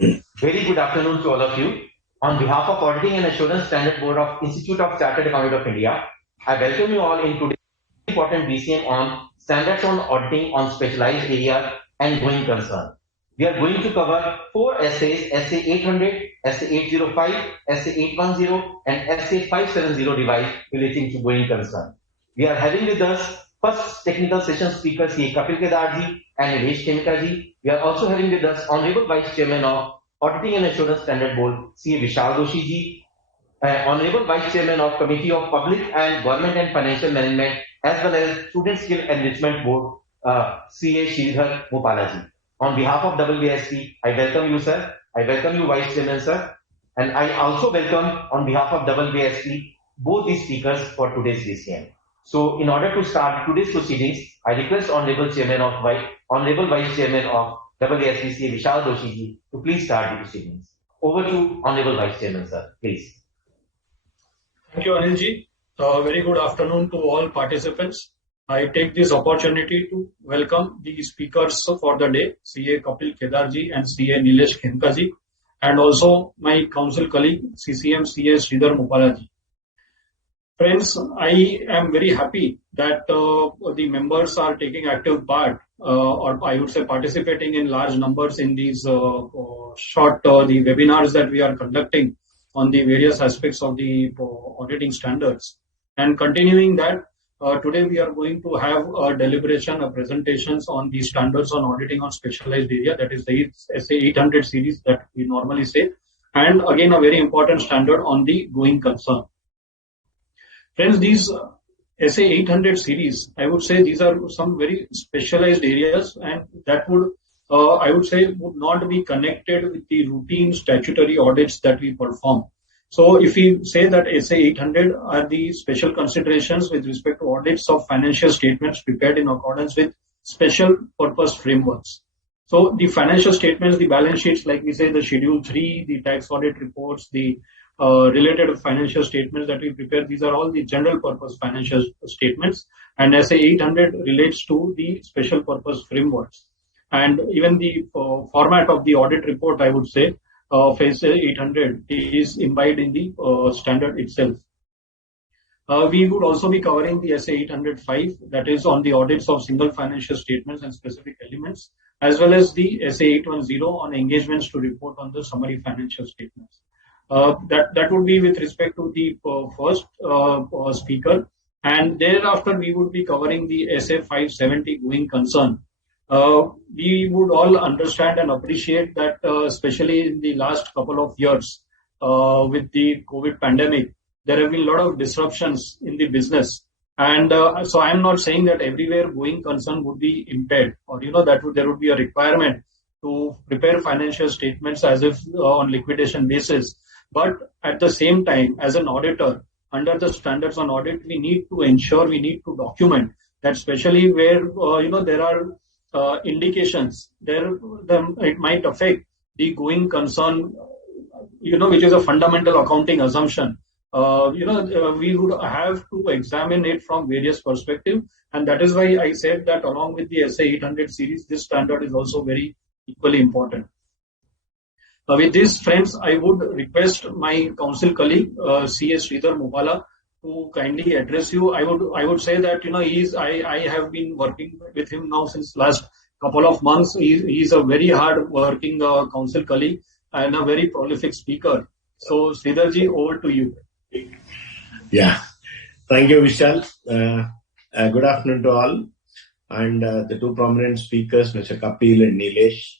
Very good afternoon to all of you. On behalf of Auditing and Assurance Standard Board of Institute of Chartered Accountants of India, I welcome you all in today's important VCM on standards on auditing on specialized areas and going concern. We are going to cover 4 essays, Essay 800, Essay 805, Essay 810 and Essay 570 revised relating to going concern. We are having with us first technical session speakers here Kapil Kedarji and Nilesh Khemka. We are also having with us Honorable Vice Chairman of Auditing and Assurance Standard Board, C. Vishal Doshi ji, Honorable Vice Chairman of Committee of Public and Government and Financial Management, as well as Student Skill Enrichment Board, C. A. Sridhar Mupala ji. On behalf of WBSP, I welcome you, sir. I welcome you, Vice Chairman, sir. And I also welcome, on behalf of WBSP, both the speakers for today's VCM. So, in order to start today's proceedings, I request Honorable Vice Chairman of WBSP, C. Vishal Doshi ji, to please start the proceedings. Over to Honorable Vice Chairman, sir, please. Thank you, Anil ji. Very good afternoon to all participants. I take this opportunity to welcome the speakers for the day, CA Kapil Kedarji and CA Nilesh Khemka ji, and also my council colleague, CCM CA Sridhar Mupala ji. Friends, I am very happy that the members are taking active part, or I would say participating in large numbers in these the webinars that we are conducting on the various aspects of the auditing standards. And continuing that, today we are going to have a deliberation of presentations on the standards on auditing on specialized area, that is the Essay 800 series that we normally say, and again a very important standard on the going concern. Friends, these Essay 800 series, I would say these are some very specialized areas, and that would, I would say, would not be connected with the routine statutory audits that we perform. So if we say that Essay 800 are the special considerations with respect to audits of financial statements prepared in accordance with special purpose frameworks. So the financial statements, the balance sheets, like we say, the Schedule 3, the tax audit reports, the related financial statements that we prepare, these are all the general purpose financial statements, and Essay 800 relates to the special purpose frameworks. And even the format of the audit report, I would say, of Essay 800 is imbibed in the standard itself. We would also be covering the Essay 805, that is on the audits of single financial statements and specific elements, as well as the Essay 810 on engagements to report on the summary financial statements. That would be with respect to the first speaker, and thereafter we would be covering the Essay 570 going concern. We would all understand and appreciate that, especially in the last couple of years, with the COVID pandemic, there have been a lot of disruptions in the business. And so I'm not saying that everywhere going concern would be impaired, or, that there would be a requirement to prepare financial statements as if on liquidation basis. But at the same time, as an auditor, under the standards on audit, we need to ensure, we need to document that, especially where, there are indications there, it might affect the going concern, which is a fundamental accounting assumption. We would have to examine it from various perspectives, and that is why I said that along with the Essay 800 series, this standard is also very equally important. With this, friends, I would request my council colleague, C.A. Sridhar Mupala, to kindly address you. I would say that, I have been working with him now since last couple of months. He's a very hard working council colleague and a very prolific speaker. So, Sridharji, over to you. Yeah. Thank you, Vishal. Good afternoon to all. And the two prominent speakers, Mr. Kapil and Nilesh.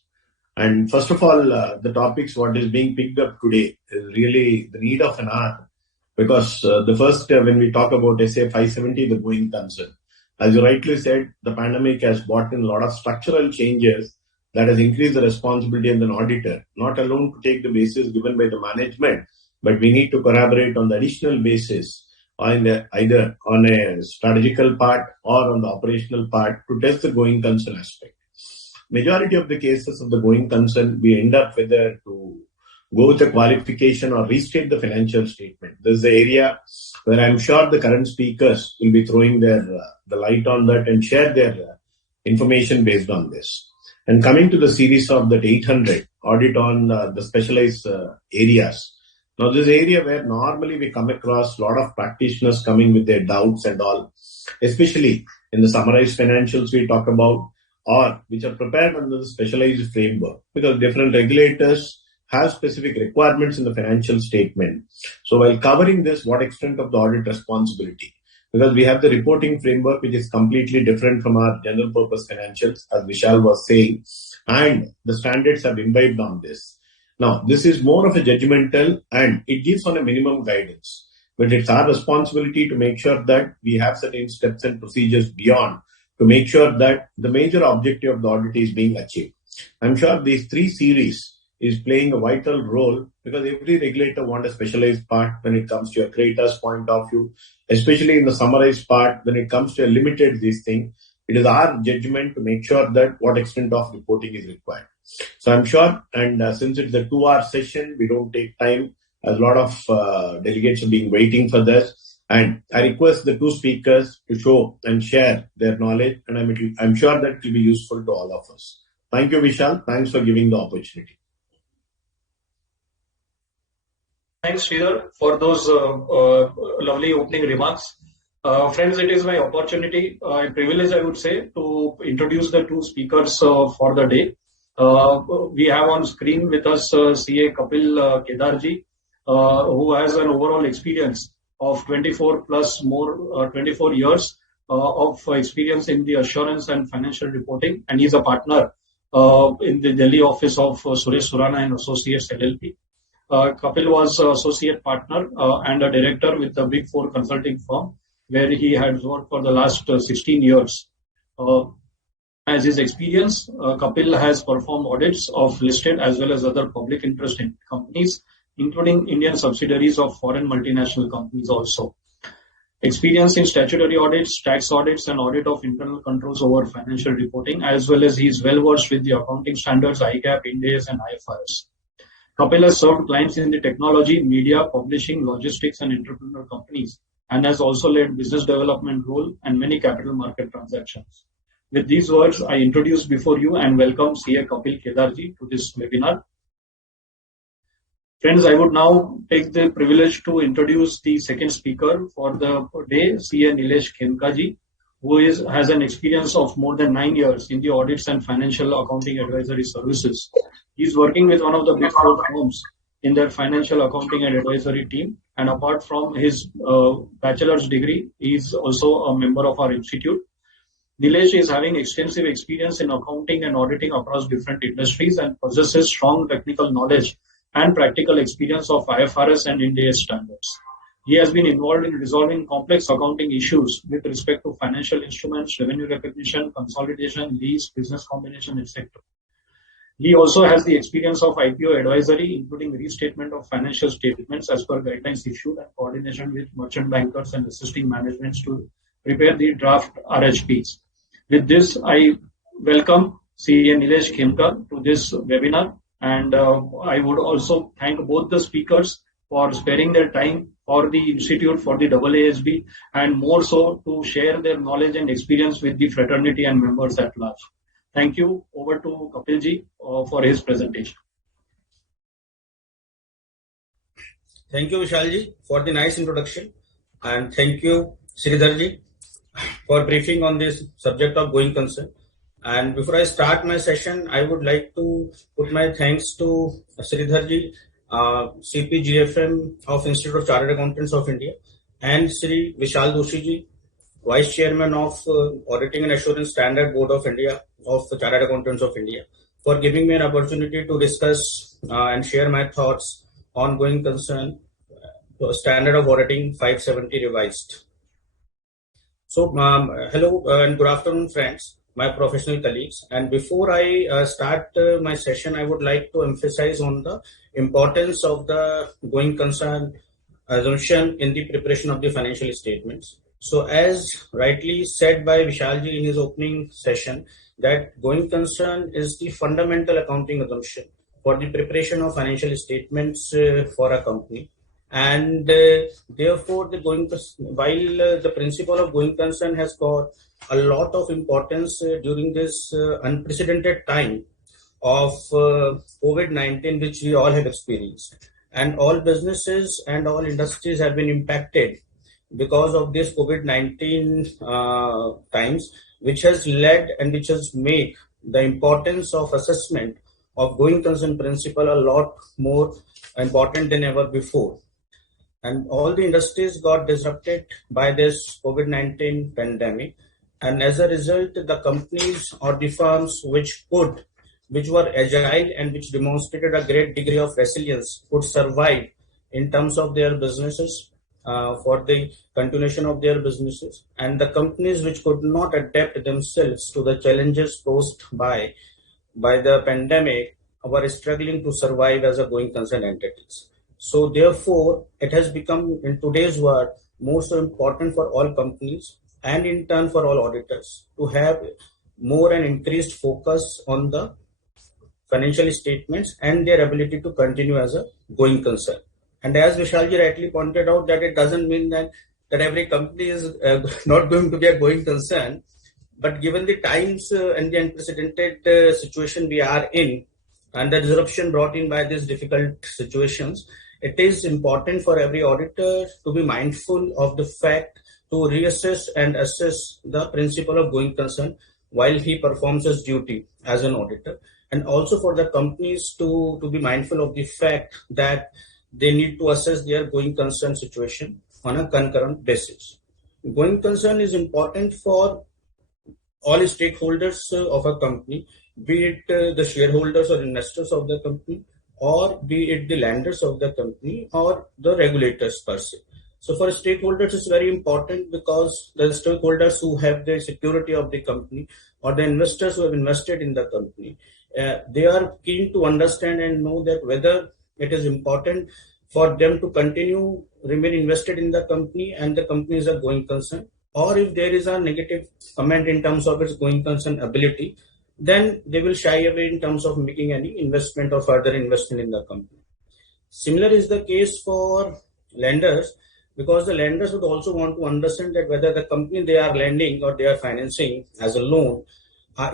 And first of all, the topics what is being picked up today is really the need of an hour, because the first, when we talk about Essay 570, the going concern, as you rightly said, the pandemic has brought in a lot of structural changes that has increased the responsibility of an auditor, not alone to take the basis given by the management, but we need to collaborate on the additional basis on either on a strategical part or on the operational part to test the going concern aspect. Majority of the cases of the going concern, we end up whether to go with a qualification or restate the financial statement. This is the area where I'm sure the current speakers will be throwing their the light on that and share their information based on this. And coming to the series of that 800, audit on the specialized areas. Now, this area where normally we come across a lot of practitioners coming with their doubts and all, especially in the summarized financials we talk about, or which are prepared under the specialized framework, because different regulators have specific requirements in the financial statement. So while covering this, what extent of the audit responsibility? Because we have the reporting framework which is completely different from our general purpose financials, as Vishal was saying, and the standards have imbibed on this. Now, this is more of a judgmental and it gives on a minimum guidance, but it's our responsibility to make sure that we have certain steps and procedures beyond to make sure that the major objective of the audit is being achieved. I'm sure these three series is playing a vital role because every regulator wants a specialized part when it comes to a creator's point of view, especially in the summarized part when it comes to a limited this thing. It is our judgment to make sure that what extent of reporting is required. So I'm sure, and since it's a 2-hour session, we don't take time. A lot of delegates have been waiting for this. And I request the two speakers to show and share their knowledge, and I'm sure that it will be useful to all of us. Thank you, Vishal. Thanks for giving the opportunity. Thanks, Sridhar, for those lovely opening remarks. Friends, it is my opportunity, a privilege, I would say, to introduce the two speakers for the day. We have on screen with us CA Kapil Kedarji, who has an overall experience of 24 years of experience in the assurance and financial reporting, and he's a partner in the Delhi office of Suresh Surana and Associates LLP. Kapil was associate partner and a director with the Big Four consulting firm, where he had worked for the last 16 years. As his experience, Kapil has performed audits of listed as well as other public interest in companies, including Indian subsidiaries of foreign multinational companies also. Experience in statutory audits, tax audits, and audit of internal controls over financial reporting, as well as he is well versed with the accounting standards, IGAAP, Ind AS, and IFRS. Kapil has served clients in the technology, media, publishing, logistics, and entrepreneur companies, and has also led business development role and many capital market transactions. With these words, I introduce before you and welcome CA Kapil Kedarji to this webinar. Friends, I would now take the privilege to introduce the second speaker for the day, CA Nilesh Khemkaji, who has an experience of more than 9 years in the audits and financial accounting advisory services. He is working with one of the Big Four firms in their financial accounting and advisory team. And apart from his bachelor's degree, he is also a member of our institute. Nilesh is having extensive experience in accounting and auditing across different industries and possesses strong technical knowledge and practical experience of IFRS and Ind AS standards. He has been involved in resolving complex accounting issues with respect to financial instruments, revenue recognition, consolidation, lease, business combination, etc. He also has the experience of IPO advisory, including restatement of financial statements as per guidelines issued and coordination with merchant bankers and assisting managements to prepare the draft RHPs. With this, I welcome CA Nilesh Khemka to this webinar, and I would also thank both the speakers for sparing their time for the Institute, for the AASB, and more so to share their knowledge and experience with the fraternity and members at large. Thank you. Over to Kapilji for his presentation. Thank you, Vishalji, for the nice introduction, and thank you, Sridharji, for briefing on this subject of going concern. And before I start my session, I would like to put my thanks to Sridharji, CPGFM of Institute of Chartered Accountants of India, and Sri Vishal Doshiji, Vice Chairman of Auditing and Assurance Standard Board of India of the Chartered Accountants of India, for giving me an opportunity to discuss and share my thoughts on going concern Standard of Auditing 570 revised. So, hello and good afternoon, friends, my professional colleagues. And before I start my session, I would like to emphasize on the importance of the going concern assumption in the preparation of the financial statements. So, as rightly said by Vishalji in his opening session, that going concern is the fundamental accounting assumption for the preparation of financial statements for a company. And therefore, while the principle of going concern has got a lot of importance during this unprecedented time, of COVID-19, which we all have experienced. And all businesses and all industries have been impacted because of this COVID-19 times, which has led and which has made the importance of assessment of going concern principle a lot more important than ever before. And all the industries got disrupted by this COVID-19 pandemic. And as a result, the companies or the firms which were agile and which demonstrated a great degree of resilience could survive in terms of their businesses for the continuation of their businesses. And the companies which could not adapt themselves to the challenges posed by the pandemic were struggling to survive as a going concern entities. So therefore, it has become in today's world more so important for all companies and in turn for all auditors to have more and increased focus on the financial statements and their ability to continue as a going concern. And as Vishalji rightly pointed out, that it doesn't mean that every company is not going to be a going concern. But given the times and the unprecedented situation we are in, and the disruption brought in by these difficult situations, it is important for every auditor to be mindful of the fact to reassess and assess the principle of going concern while he performs his duty as an auditor. And also for the companies to be mindful of the fact that they need to assess their going concern situation on a concurrent basis. Going concern is important for all stakeholders of a company, be it the shareholders or investors of the company, or be it the lenders of the company or the regulators per se. So for stakeholders, it's very important because the stakeholders who have the security of the company or the investors who have invested in the company, they are keen to understand and know that whether it is important for them to remain invested in the company and the company is a going concern, or if there is a negative comment in terms of its going concern ability, then they will shy away in terms of making any investment or further investment in the company. Similar is the case for lenders, because the lenders would also want to understand that whether the company they are lending or they are financing as a loan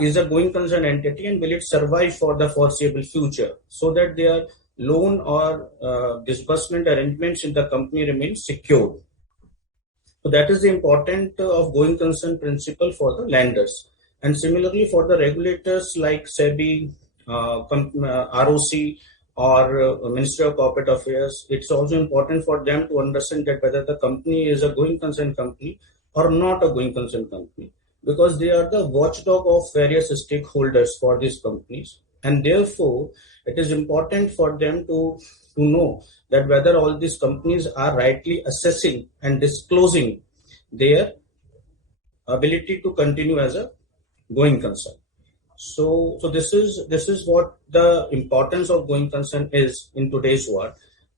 is a going concern entity and will it survive for the foreseeable future, so that their loan or disbursement arrangements in the company remain secure. So that is the importance of going concern principle for the lenders. And similarly for the regulators like SEBI, ROC, or Ministry of Corporate Affairs, it's also important for them to understand that whether the company is a going concern company or not a going concern company, because they are the watchdog of various stakeholders for these companies. And therefore, it is important for them to know that whether all these companies are rightly assessing and disclosing their ability to continue as a going concern. So this is what the importance of going concern is in today's world,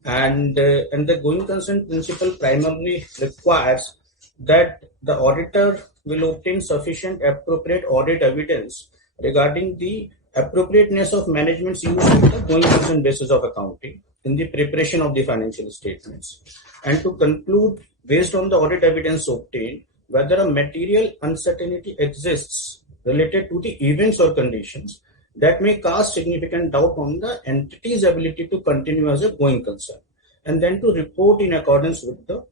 and the going concern principle primarily requires that the auditor will obtain sufficient appropriate audit evidence regarding the appropriateness of management's use of the going concern basis of accounting in the preparation of the financial statements, and to conclude based on the audit evidence obtained whether a material uncertainty exists related to the events or conditions that may cast significant doubt on the entity's ability to continue as a going concern, and then to report in accordance with the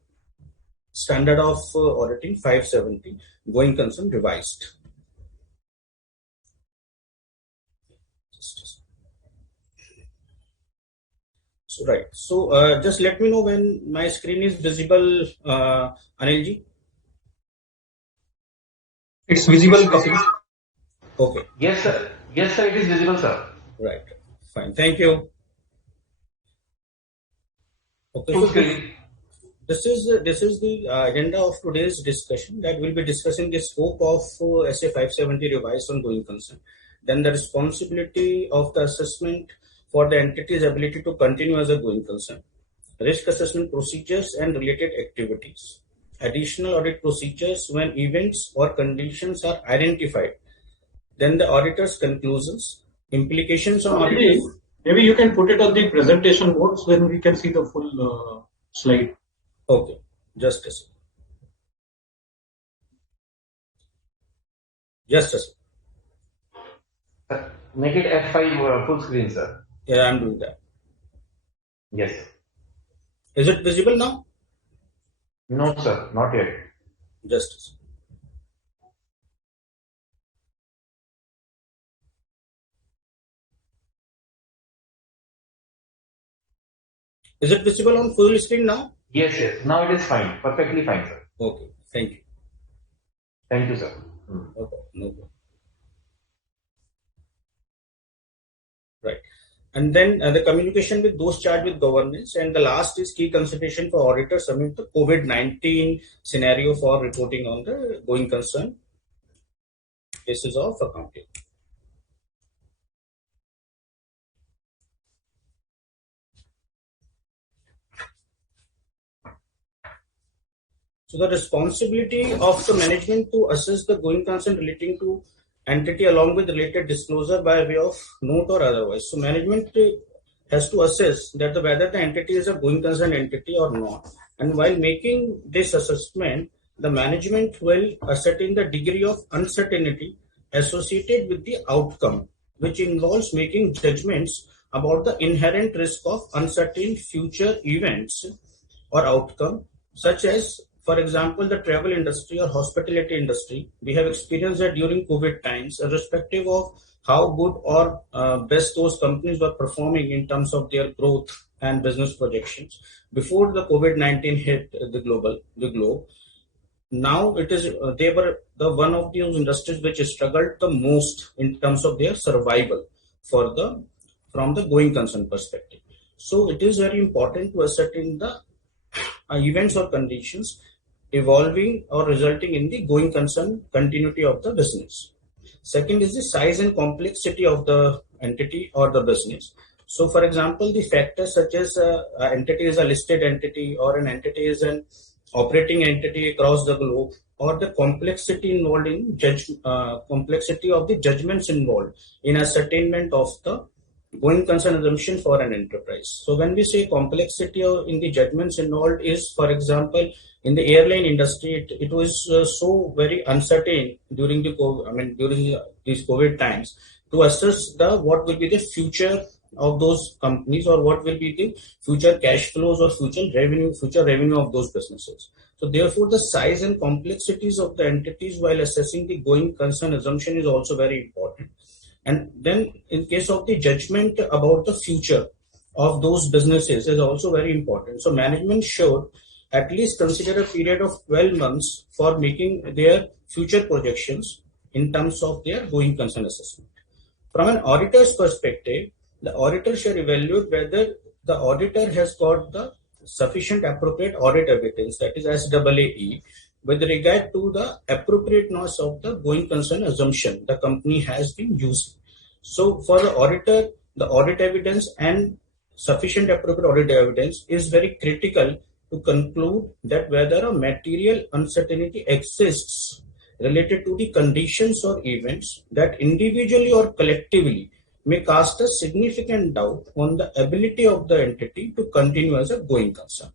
standard of auditing 570 going concern revised. So, right. So just let me know when my screen is visible, Anilji. It's visible, Kapil. Okay. Yes, sir. Yes, sir. It is visible, sir. Right. Fine. Thank you. Okay. Full So screen. this is the agenda of today's discussion, that we'll be discussing the scope of SA 570 revised on going concern, then the responsibility of the assessment for the entity's ability to continue as a going concern, risk assessment procedures and related activities, additional audit procedures when events or conditions are identified, then the auditor's conclusions, implications on audit. Maybe you can put it on the presentation mode so then we can see the full slide. Okay, just a second. Just a second. Make it F5 full screen, sir. Yeah, I'm doing that. Yes. Is it visible now? No, sir, not yet. Just a second. Is it visible on full screen now? Yes, yes. Now it is fine. Perfectly fine, sir. Okay, thank you. Thank you, sir. Okay, no problem. Right. And then the communication with those charged with governance. And the last is key consideration for auditors amid the COVID-19 scenario for reporting on the going concern cases of accounting. So the responsibility of the management to assess the going concern relating to entity along with related disclosure by way of note or otherwise. So management has to assess that whether the entity is a going concern entity or not. And while making this assessment, the management will ascertain the degree of uncertainty associated with the outcome, which involves making judgments about the inherent risk of uncertain future events or outcome, such as, for example, the travel industry or hospitality industry. We have experienced that during COVID times, irrespective of how good or best those companies were performing in terms of their growth and business projections before the COVID-19 hit the globe. Now it is they were the one of those industries which struggled the most in terms of their survival for the from the going concern perspective. So it is very important to ascertain the events or conditions evolving or resulting in the going concern continuity of the business. Second is the size and complexity of the entity or the business. So, for example, the factors such as an entity is a listed entity or an entity is an operating entity across the globe, or the complexity involved in complexity of the judgments involved in ascertainment of the going concern assumption for an enterprise. So when we say complexity in the judgments involved is, for example, in the airline industry, it was so very uncertain during the during these COVID times to assess the what will be the future of those companies or what will be the future cash flows or future revenue of those businesses. So therefore, the size and complexities of the entities while assessing the going concern assumption is also very important. And then in case of the judgment about the future of those businesses is also very important. So management should at least consider a period of 12 months for making their future projections in terms of their going concern assessment. From an auditor's perspective, the auditor should evaluate whether the auditor has got the sufficient appropriate audit evidence, that is SAAE, with regard to the appropriateness of the going concern assumption the company has been using. So for the auditor, the audit evidence and sufficient appropriate audit evidence is very critical to conclude that whether a material uncertainty exists related to the conditions or events that individually or collectively may cast a significant doubt on the ability of the entity to continue as a going concern.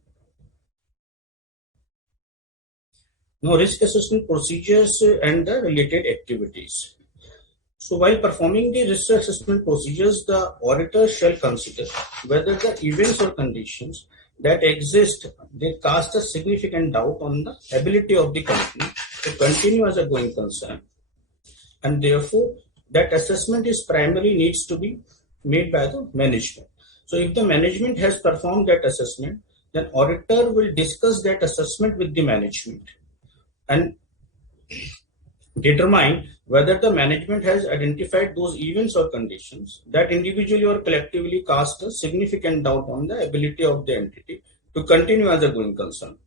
Now, risk assessment procedures and the related activities. So while performing the risk assessment procedures, the auditor shall consider whether the events or conditions that exist, they cast a significant doubt on the ability of the company to continue as a going concern. And therefore, that assessment is primarily needs to be made by the management. So if the management has performed that assessment, then auditor will discuss that assessment with the management and determine whether the management has identified those events or conditions that individually or collectively cast a significant doubt on the ability of the entity to continue as a going concern.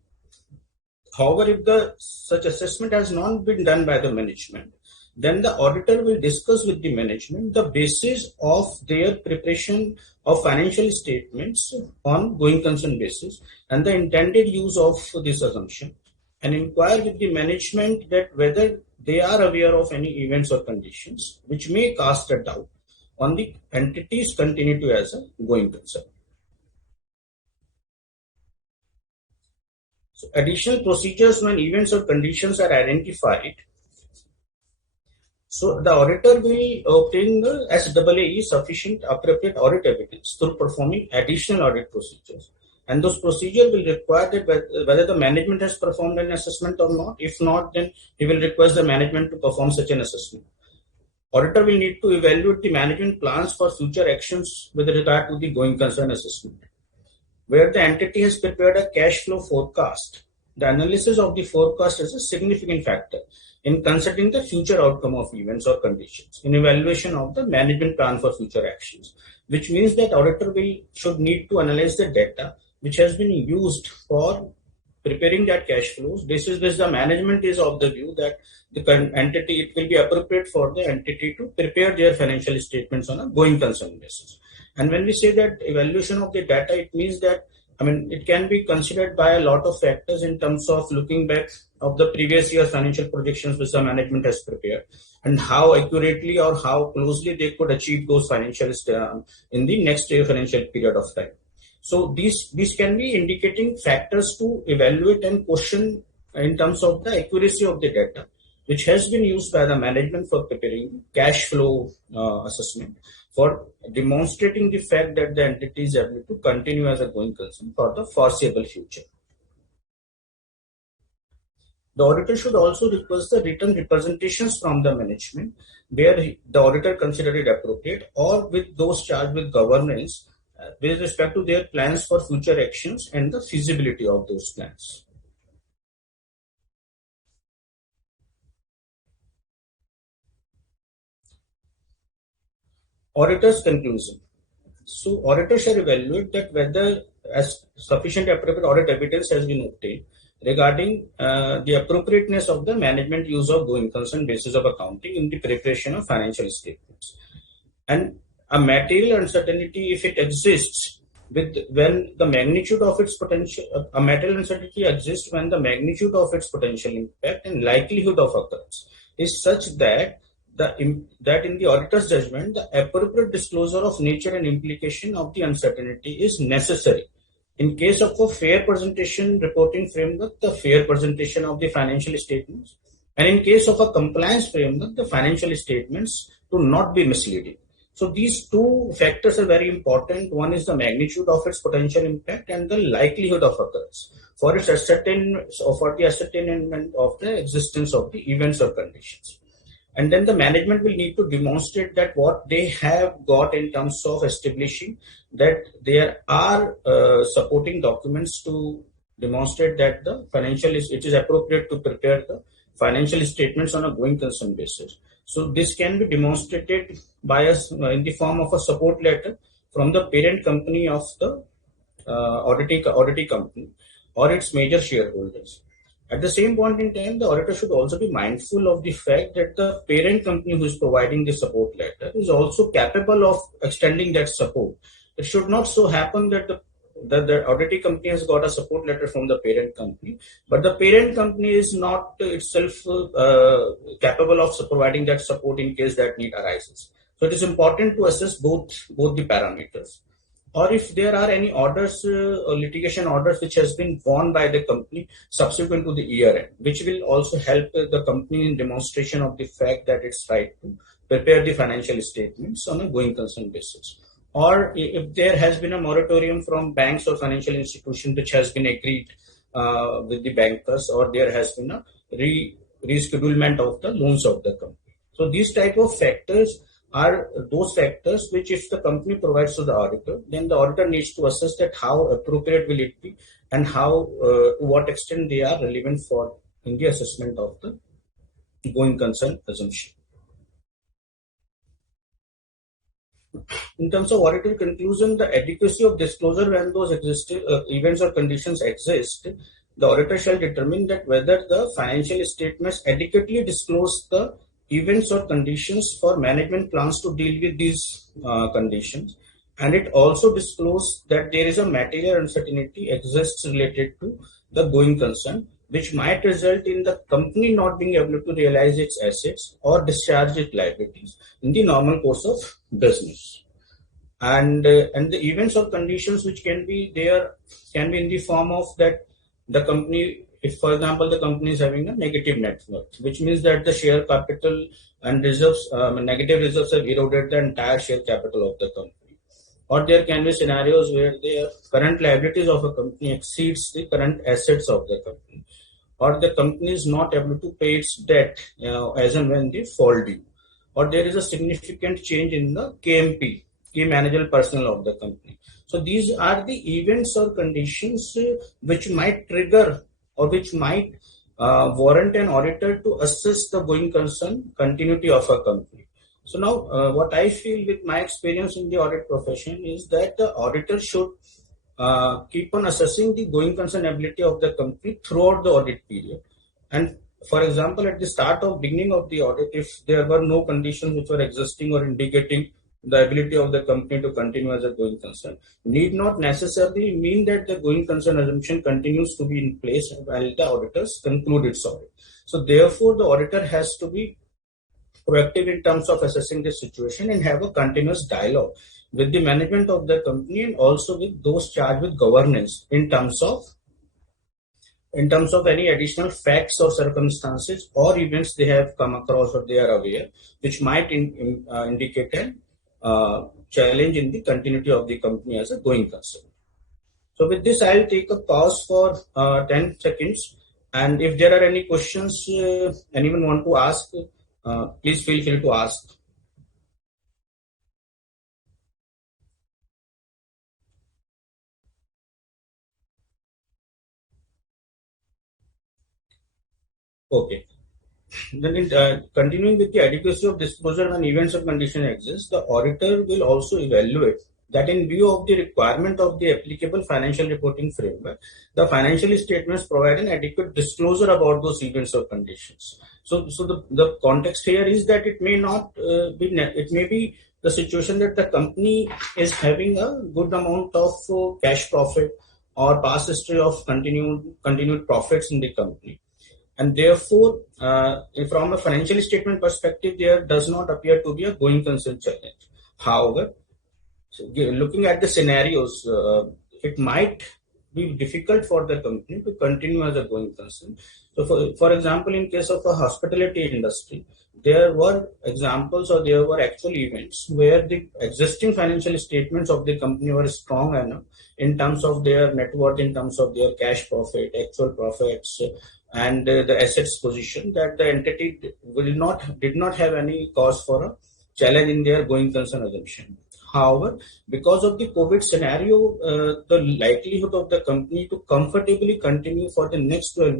However, if such assessment has not been done by the management, then the auditor will discuss with the management the basis of their preparation of financial statements on going concern basis and the intended use of this assumption, and inquire with the management that whether they are aware of any events or conditions which may cast a doubt on the entity's continuity as a going concern. So additional procedures when events or conditions are identified. So the auditor will obtain the SAAE sufficient appropriate audit evidence through performing additional audit procedures. And those procedures will require that whether the management has performed an assessment or not. If not, then he will request the management to perform such an assessment. Auditor will need to evaluate the management plans for future actions with regard to the going concern assessment. Where the entity has prepared a cash flow forecast, the analysis of the forecast is a significant factor in considering the future outcome of events or conditions in evaluation of the management plan for future actions, which means that auditor should need to analyze the data which has been used for preparing that cash flows. This is the management is of the view that the entity, it will be appropriate for the entity to prepare their financial statements on a going concern basis. And when we say that evaluation of the data, it means that, it can be considered by a lot of factors in terms of looking back of the previous year's financial projections which the management has prepared and how accurately or how closely they could achieve those financials in the next financial period of time. So these can be indicating factors to evaluate and question in terms of the accuracy of the data, which has been used by the management for preparing cash flow assessment, for demonstrating the fact that the entity is able to continue as a going concern for the foreseeable future. The auditor should also request the written representations from the management where the auditor consider it appropriate, or with those charged with governance with respect to their plans for future actions and the feasibility of those plans. Auditor's conclusion. So auditor shall evaluate that whether as sufficient appropriate audit evidence has been obtained regarding the appropriateness of the management use of going concern basis of accounting in the preparation of financial statements. And a material uncertainty, if it exists, when the magnitude of its potential, a material uncertainty exists when the magnitude of its potential impact and likelihood of occurrence is such that in the auditor's judgment, the appropriate disclosure of nature and implication of the uncertainty is necessary. In case of a fair presentation reporting framework, the fair presentation of the financial statements, and in case of a compliance framework, the financial statements to not be misleading. So these two factors are very important. One is the magnitude of its potential impact and the likelihood of occurrence for the ascertainment of the existence of the events or conditions. And then the management will need to demonstrate that what they have got in terms of establishing that there are supporting documents to demonstrate that the it is appropriate to prepare the financial statements on a going concern basis. So this can be demonstrated by us in the form of a support letter from the parent company of the auditing company or its major shareholders. At the same point in time, the auditor should also be mindful of the fact that the parent company who is providing the support letter is also capable of extending that support. It should not so happen that the auditing company has got a support letter from the parent company, but the parent company is not itself capable of providing that support in case that need arises. So it is important to assess both the parameters. Or if there are any orders, litigation orders which has been won by the company subsequent to the year end, which will also help the company in demonstration of the fact that it's right to prepare the financial statements on a going concern basis. Or if there has been a moratorium from banks or financial institutions which has been agreed with the bankers, or there has been a reschedulement of the loans of the company. So these type of factors are those factors which, if the company provides to the auditor, then the auditor needs to assess that how appropriate will it be and how to what extent they are relevant for in the assessment of the going concern assumption. In terms of auditor conclusion, the adequacy of disclosure when those events or conditions exist, the auditor shall determine that whether the financial statements adequately disclose the events or conditions for management plans to deal with these conditions, and it also discloses that there is a material uncertainty exists related to the going concern, which might result in the company not being able to realize its assets or discharge its liabilities in the normal course of business. And the events or conditions which can be there can be in the form of that the company if, for example, the company is having a negative net worth, which means that the share capital and reserves, negative reserves have eroded the entire share capital of the company. Or there can be scenarios where the current liabilities of a company exceeds the current assets of the company, or the company is not able to pay its debt as and when they fall due, or there is a significant change in the KMP, key managerial personnel of the company. So these are the events or conditions which might trigger or which might warrant an auditor to assess the going concern continuity of a company. So now what I feel with my experience in the audit profession is that the auditor should keep on assessing the going concern ability of the company throughout the audit period. And for example, at the start of beginning of the audit, if there were no conditions which were existing or indicating the ability of the company to continue as a going concern, need not necessarily mean that the going concern assumption continues to be in place while the auditors conclude its audit. So therefore, the auditor has to be proactive in terms of assessing the situation and have a continuous dialogue with the management of the company and also with those charged with governance in terms of any additional facts or circumstances or events they have come across or they are aware, which might indicate a challenge in the continuity of the company as a going concern. So with this, I'll take a pause for 10 seconds. And if there are any questions anyone want to ask, please feel free to ask. Okay. Then continuing with the adequacy of disclosure when events or conditions exist, the auditor will also evaluate that in view of the requirement of the applicable financial reporting framework, the financial statements provide an adequate disclosure about those events or conditions. So the context here is that it may not it may be the situation that the company is having a good amount of cash profit or past history of continued profits in the company. And therefore, from a financial statement perspective, there does not appear to be a going concern challenge. However, looking at the scenarios, it might be difficult for the company to continue as a going concern. So, for example, in case of a hospitality industry, there were examples or there were actual events where the existing financial statements of the company were strong enough in terms of their net worth, in terms of their cash profit, actual profits, and the assets position, that the entity did not have any cause for a challenge in their going concern assumption. However, because of the COVID scenario, the likelihood of the company to comfortably continue for the next 12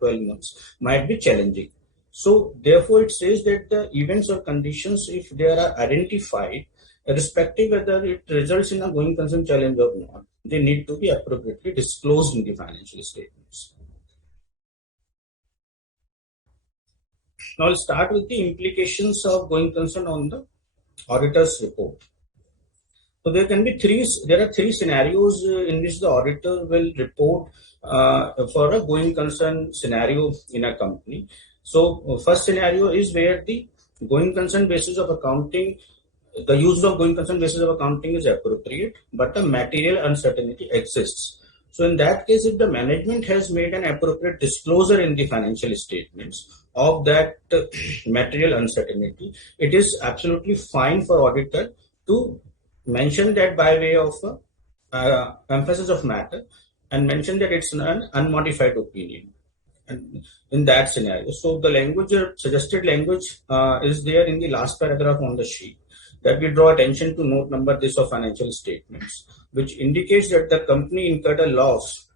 months might be challenging. So therefore, it says that the events or conditions, if they are identified, irrespective whether it results in a going concern challenge or not, they need to be appropriately disclosed in the financial statements. Now I'll start with the implications of going concern on the auditor's report. So there are three scenarios in which the auditor will report for a going concern scenario in a company. So first scenario is where the going concern basis of accounting, the use of going concern basis of accounting is appropriate, but a material uncertainty exists. So in that case, if the management has made an appropriate disclosure in the financial statements of that material uncertainty, it is absolutely fine for auditor to mention that by way of emphasis of matter and mention that it's an unmodified opinion. And in that scenario, so the language, suggested language is there in the last paragraph on the sheet, that we draw attention to note number this of financial statements, which indicates that the company incurred a loss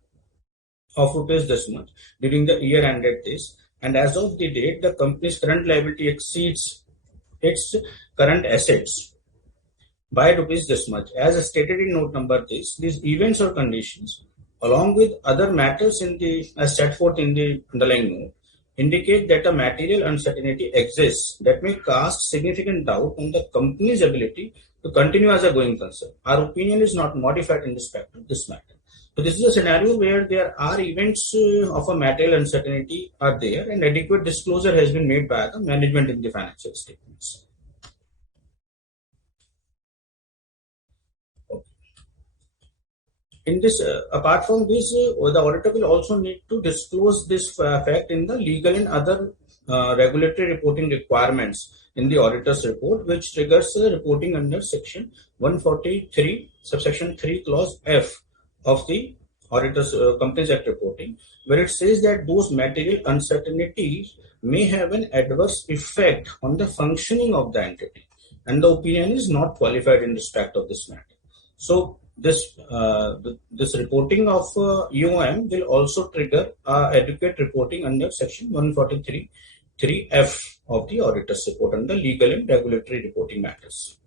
of rupees this much during the year ended this, and as of the date, the company's current liability exceeds its current assets by rupees this much. As stated in note number this, these events or conditions, along with other matters as set forth in the underlying note, indicate that a material uncertainty exists that may cast significant doubt on the company's ability to continue as a going concern. Our opinion is not modified in respect of this matter. So this is a scenario where there are events of a material uncertainty are there, and adequate disclosure has been made by the management in the financial statements. in this, apart from this, the auditor will also need to disclose this fact in the legal and other regulatory reporting requirements in the auditor's report, which triggers reporting under section 143, subsection 3, clause F of the Auditors Companies Act reporting, where it says that those material uncertainties may have an adverse effect on the functioning of the entity, and the opinion is not qualified in respect of this matter. So this reporting of EOM will also trigger adequate reporting under section 143 3F of the auditor's report under legal and regulatory reporting matters.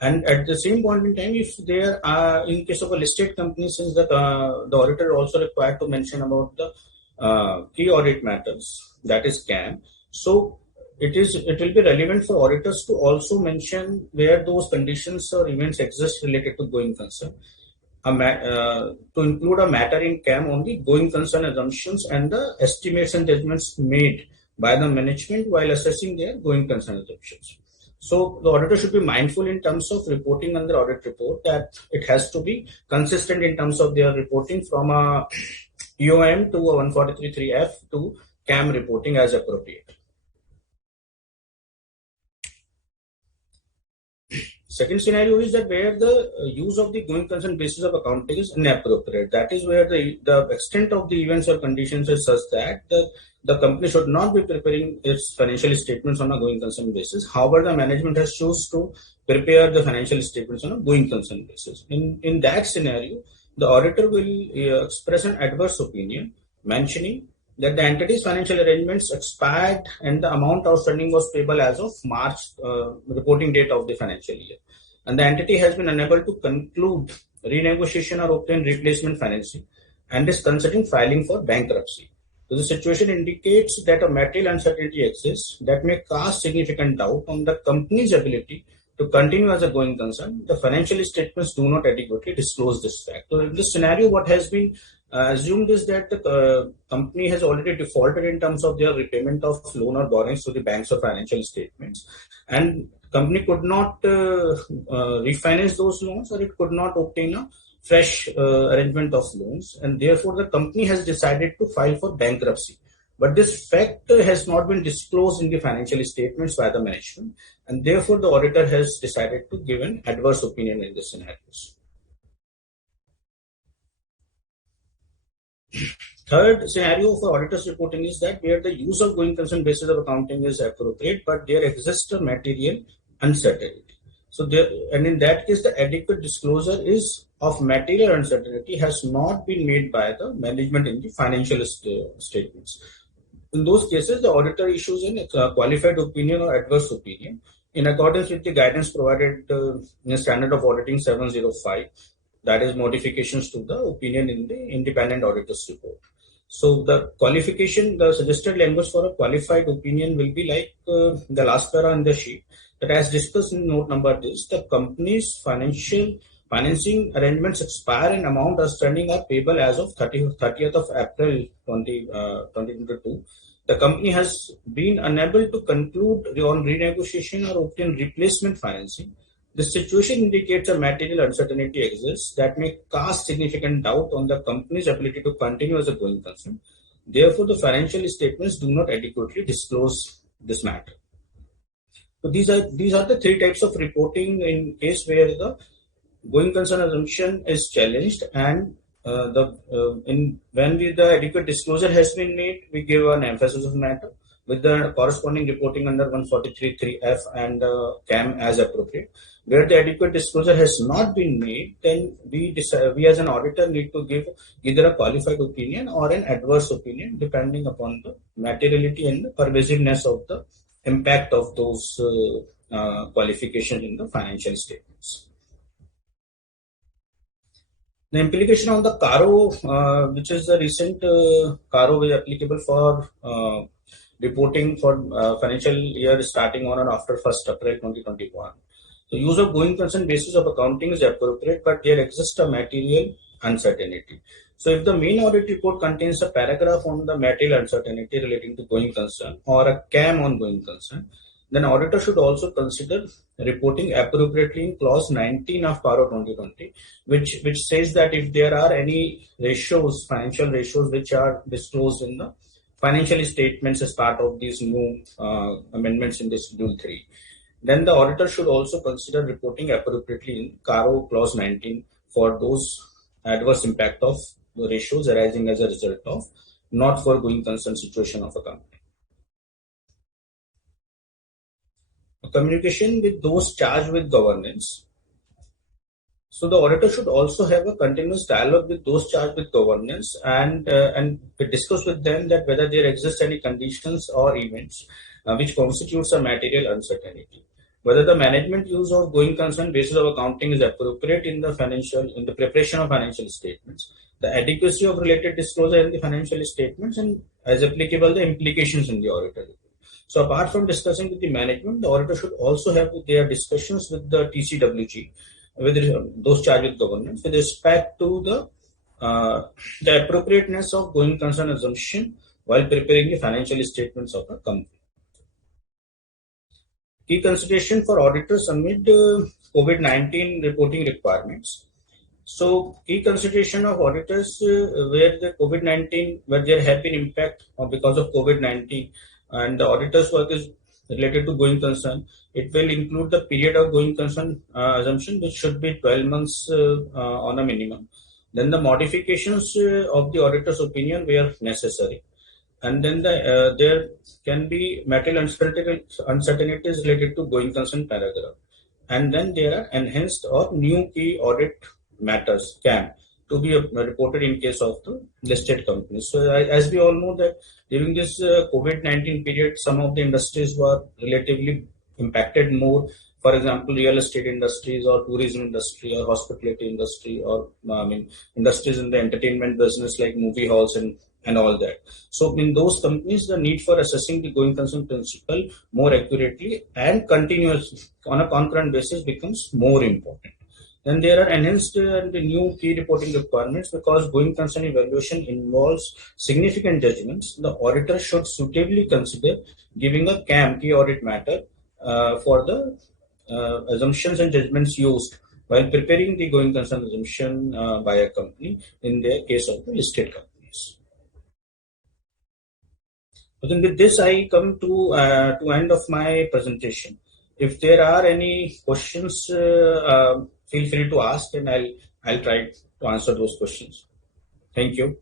And at the same point in time, if there are, in case of a listed company, since the auditor also required to mention about the key audit matters, that is CAM. So it will be relevant for auditors to also mention where those conditions or events exist related to going concern, to include a matter in CAM on the going concern assumptions and the estimates and judgments made by the management while assessing their going concern assumptions. So the auditor should be mindful in terms of reporting on the audit report that it has to be consistent in terms of their reporting from a EOM to a 143.3F to CAM reporting as appropriate. Second scenario is that where the use of the going concern basis of accounting is inappropriate. That is where the extent of the events or conditions is such that the company should not be preparing its financial statements on a going concern basis. However, the management has chosen to prepare the financial statements on a going concern basis. In that scenario, the auditor will express an adverse opinion mentioning that the entity's financial arrangements expired and the amount outstanding was payable as of March reporting date of the financial year. And the entity has been unable to conclude renegotiation or obtain replacement financing and is considering filing for bankruptcy. So the situation indicates that a material uncertainty exists that may cast significant doubt on the company's ability to continue as a going concern. The financial statements do not adequately disclose this fact. So in this scenario, what has been assumed is that the company has already defaulted in terms of their repayment of loan or borrowings to the banks or financial statements, and company could not refinance those loans, or it could not obtain a fresh arrangement of loans, and therefore the company has decided to file for bankruptcy. But this fact has not been disclosed in the financial statements by the management, and therefore the auditor has decided to give an adverse opinion in this scenarios. Third scenario for auditors reporting is that where the use of going concern basis of accounting is appropriate, but there exists a material uncertainty. So there, and in that case, the adequate disclosure is of material uncertainty has not been made by the management in the financial statements. In those cases, the auditor issues a qualified opinion or adverse opinion in accordance with the guidance provided in the Standard of Auditing 705. That is modifications to the opinion in the independent auditor's report. So the qualification, the suggested language for a qualified opinion will be like the last para in the sheet, that as discussed in note number this, the company's financing arrangements expire and amount outstanding are payable as of 30th of April 2022. The company has been unable to conclude on renegotiation or obtain replacement financing. This situation indicates a material uncertainty exists that may cast significant doubt on the company's ability to continue as a going concern. Therefore, the financial statements do not adequately disclose this matter. So these are the three types of reporting in case where the going concern assumption is challenged, and when the adequate disclosure has been made, we give an emphasis of the matter with the corresponding reporting under 143.3F and CAM as appropriate. Where the adequate disclosure has not been made, then we as an auditor need to give either a qualified opinion or an adverse opinion depending upon the materiality and the pervasiveness of the impact of those qualifications in the financial statements. The implication on the CARO, which is the recent CARO is applicable for reporting for financial year starting on and after 1st April 2021. The use of going concern basis of accounting is appropriate, but there exists a material uncertainty. So if the main audit report contains a paragraph on the material uncertainty relating to going concern or a CAM on going concern, then auditor should also consider reporting appropriately in clause 19 of PARO 2020, which says that if there are any ratios, financial ratios, which are disclosed in the financial statements as part of these new amendments in this Schedule 3, then the auditor should also consider reporting appropriately in CARO clause 19 for those adverse impact of the ratios arising as a result of not for going concern situation of a company. Communication with those charged with governance. So the auditor should also have a continuous dialogue with those charged with governance and discuss with them that whether there exist any conditions or events which constitutes a material uncertainty. Whether the management use of going concern basis of accounting is appropriate in the preparation of financial statements, the adequacy of related disclosure in the financial statements, and as applicable, the implications in the auditor report. So apart from discussing with the management, the auditor should also have their discussions with the TCWG, with those charged with governance, with respect to the appropriateness of going concern assumption while preparing the financial statements of a company. Key consideration for auditors amid COVID-19 reporting requirements. So key consideration of auditors where the COVID-19, where there have been impact because of COVID-19 and the auditor's work is related to going concern, it will include the period of going concern assumption, which should be 12 months on a minimum. Then the modifications of the auditor's opinion where necessary. And then there can be material uncertainties related to going concern paragraph. And then there are enhanced or new key audit matters to be reported in case of the listed companies. So as we all know that during this COVID-19 period, some of the industries were relatively impacted more. For example, real estate industries or tourism industry or hospitality industry or industries in the entertainment business like movie halls and all that. So in those companies, the need for assessing the going concern principle more accurately and continuous on a concurrent basis becomes more important. Then there are enhanced and new key reporting requirements because going concern evaluation involves significant judgments. The auditor should suitably consider giving a key audit matter for the assumptions and judgments used while preparing the going concern assumption by a company in the case of the listed companies. But then with this, I come to end of my presentation. If there are any questions, feel free to ask, and I'll try to answer those questions. Thank you.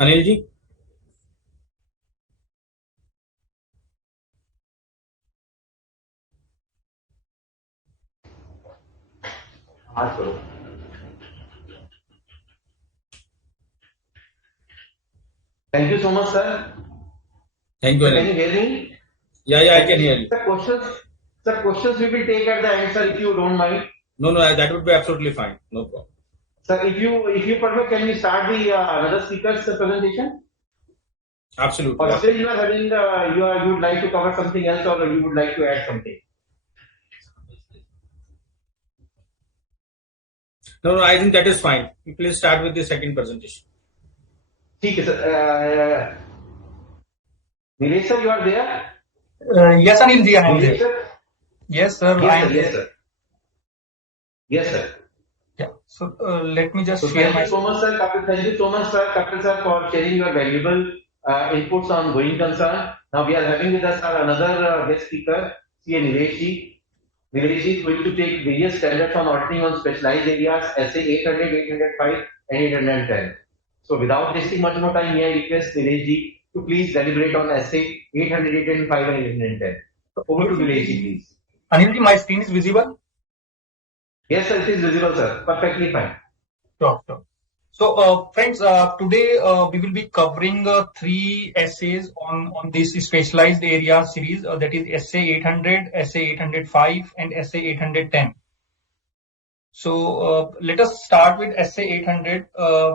Anil ji? Thank you so much, sir. Thank you, Anil. Can you hear me? Yeah, I can hear you. Questions we will take at the end, sir, if you don't mind. No, that would be absolutely fine. No problem. Sir, if you permit, can we start the another speaker's presentation? Absolutely. Or still you are having you would like to cover something else, or you would like to add something? No, I think that is fine. Please start with the second presentation. Okay, sir. Nilesh sir, you are there? Yes, Anil ji, I am Nilesh there. sir? Yes, sir. Yes, sir. Yes, sir. Yeah. So let me just So share thank you so much, sir. Thank you so much, sir, Kapil sir, for sharing your valuable inputs on going concern. Now we are having with us another guest speaker, CA Nilesh ji. Nilesh ji is going to take various standards on auditing on specialized areas, SA 800, 805, and 810. So without wasting much more time, may I request Nilesh ji to please deliberate on SA 800, 805, and 810. Over to Nilesh ji, please. Anil ji, my screen is visible? Yes, sir, it is visible, sir. Perfectly fine. Sure. So, friends, today we will be covering 3 essays on this specialized area series, that is SA 800, SA 805, and SA 810. So, let us start with SA 800,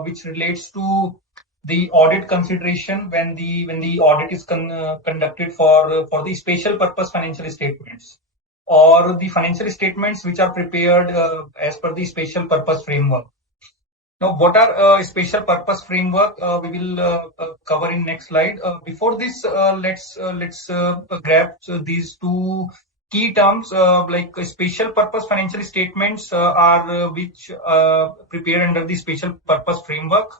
which relates to the audit consideration when the audit is conducted for the special purpose financial statements, or the financial statements which are prepared as per the special purpose framework. Now, what are special purpose framework? We will cover in next slide. Before this, let's grab these two key terms, like special purpose financial statements are which prepared under the special purpose framework.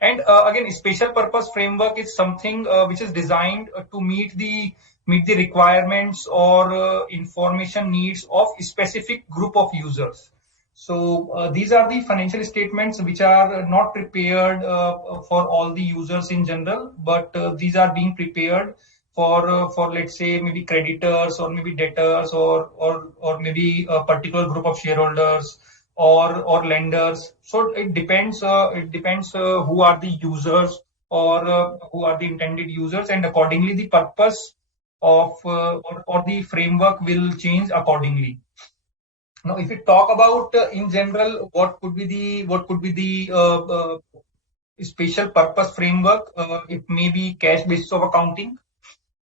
And again, special purpose framework is something which is designed to meet the requirements or information needs of a specific group of users. So these are the financial statements which are not prepared for all the users in general, but these are being prepared for let's say maybe creditors or maybe debtors or maybe a particular group of shareholders or lenders. So it depends who are the users or who are the intended users, and accordingly the purpose of or the framework will change accordingly. Now, if we talk about in general, what could be the special purpose framework? It may be cash basis of accounting.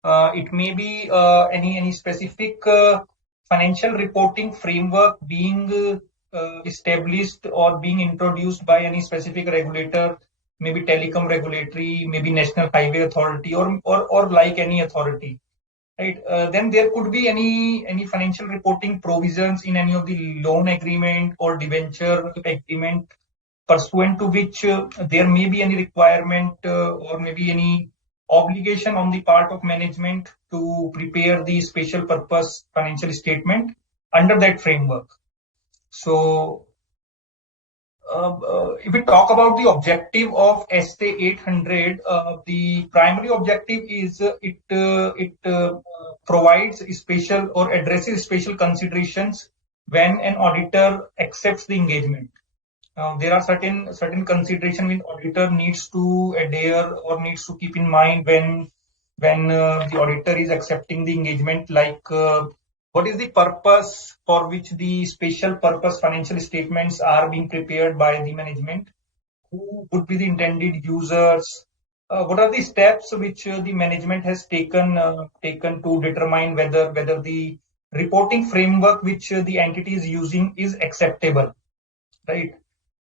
It may be any specific financial reporting framework being established or being introduced by any specific regulator, maybe telecom regulatory, maybe National Highway Authority, or like any authority. Right. Then there could be any financial reporting provisions in any of the loan agreement or debenture agreement, pursuant to which there may be any requirement or maybe any obligation on the part of management to prepare the special purpose financial statement under that framework. So if we talk about the objective of SA 800, the primary objective is it provides special or addresses special considerations when an auditor accepts the engagement. There are certain considerations which auditor needs to adhere or needs to keep in mind when the auditor is accepting the engagement, like what is the purpose for which the special purpose financial statements are being prepared by the management? Who would be the intended users? What are the steps which the management has taken to determine whether the reporting framework which the entity is using is acceptable, right?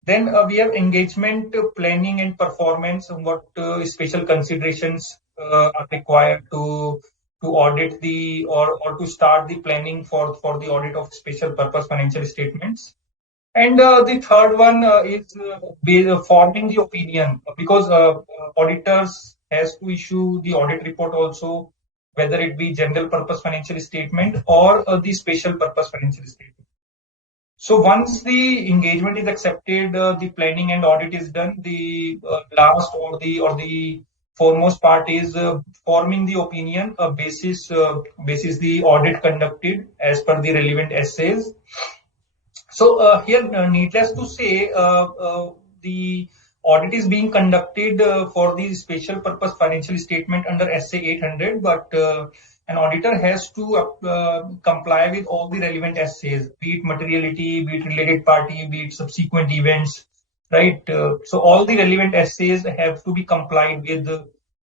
Then we have engagement planning and performance, and what special considerations are required to audit the or to start the planning for the audit of special purpose financial statements. And the third one is forming the opinion, because auditors has to issue the audit report also, whether it be general purpose financial statement or the special purpose financial statement. So once the engagement is accepted, the planning and audit is done. The last or the foremost part is forming the opinion basis the audit conducted as per the relevant essays. So here, needless to say, the audit is being conducted for the special purpose financial statement under SA 800, but an auditor has to comply with all the relevant essays, be it materiality, be it related party, be it subsequent events, right? So all the relevant essays have to be complied with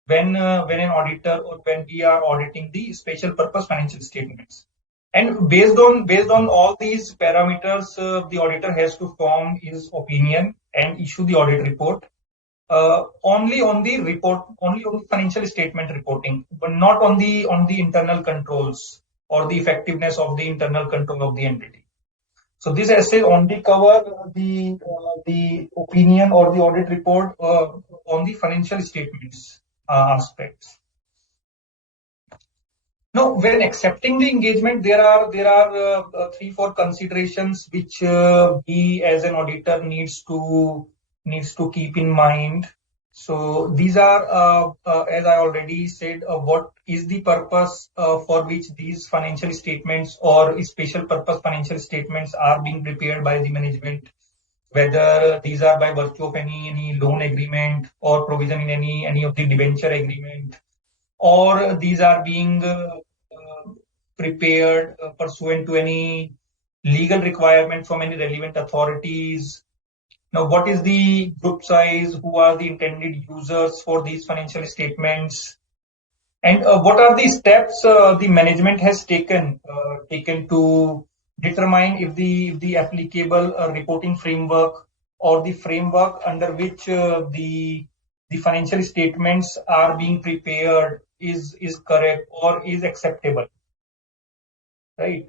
when an auditor or when we are auditing the special purpose financial statements. And based on all these parameters, the auditor has to form his opinion and issue the audit report. Only on the financial statement reporting, but not on the internal controls or the effectiveness of the internal control of the entity. So this essay only cover the opinion or the audit report on the financial statements aspects. Now, when accepting the engagement, there are 3-4 considerations which we as an auditor needs to keep in mind. So these are, as I already said, what is the purpose for which these financial statements or special purpose financial statements are being prepared by the management, whether these are by virtue of any loan agreement or provision in any of the debenture agreement, or these are being prepared pursuant to any legal requirement from any relevant authorities, Now, what is the group size? Who are the intended users for these financial statements? And what are the steps the management has taken to determine if the applicable reporting framework or the framework under which the financial statements are being prepared is correct or is acceptable, right?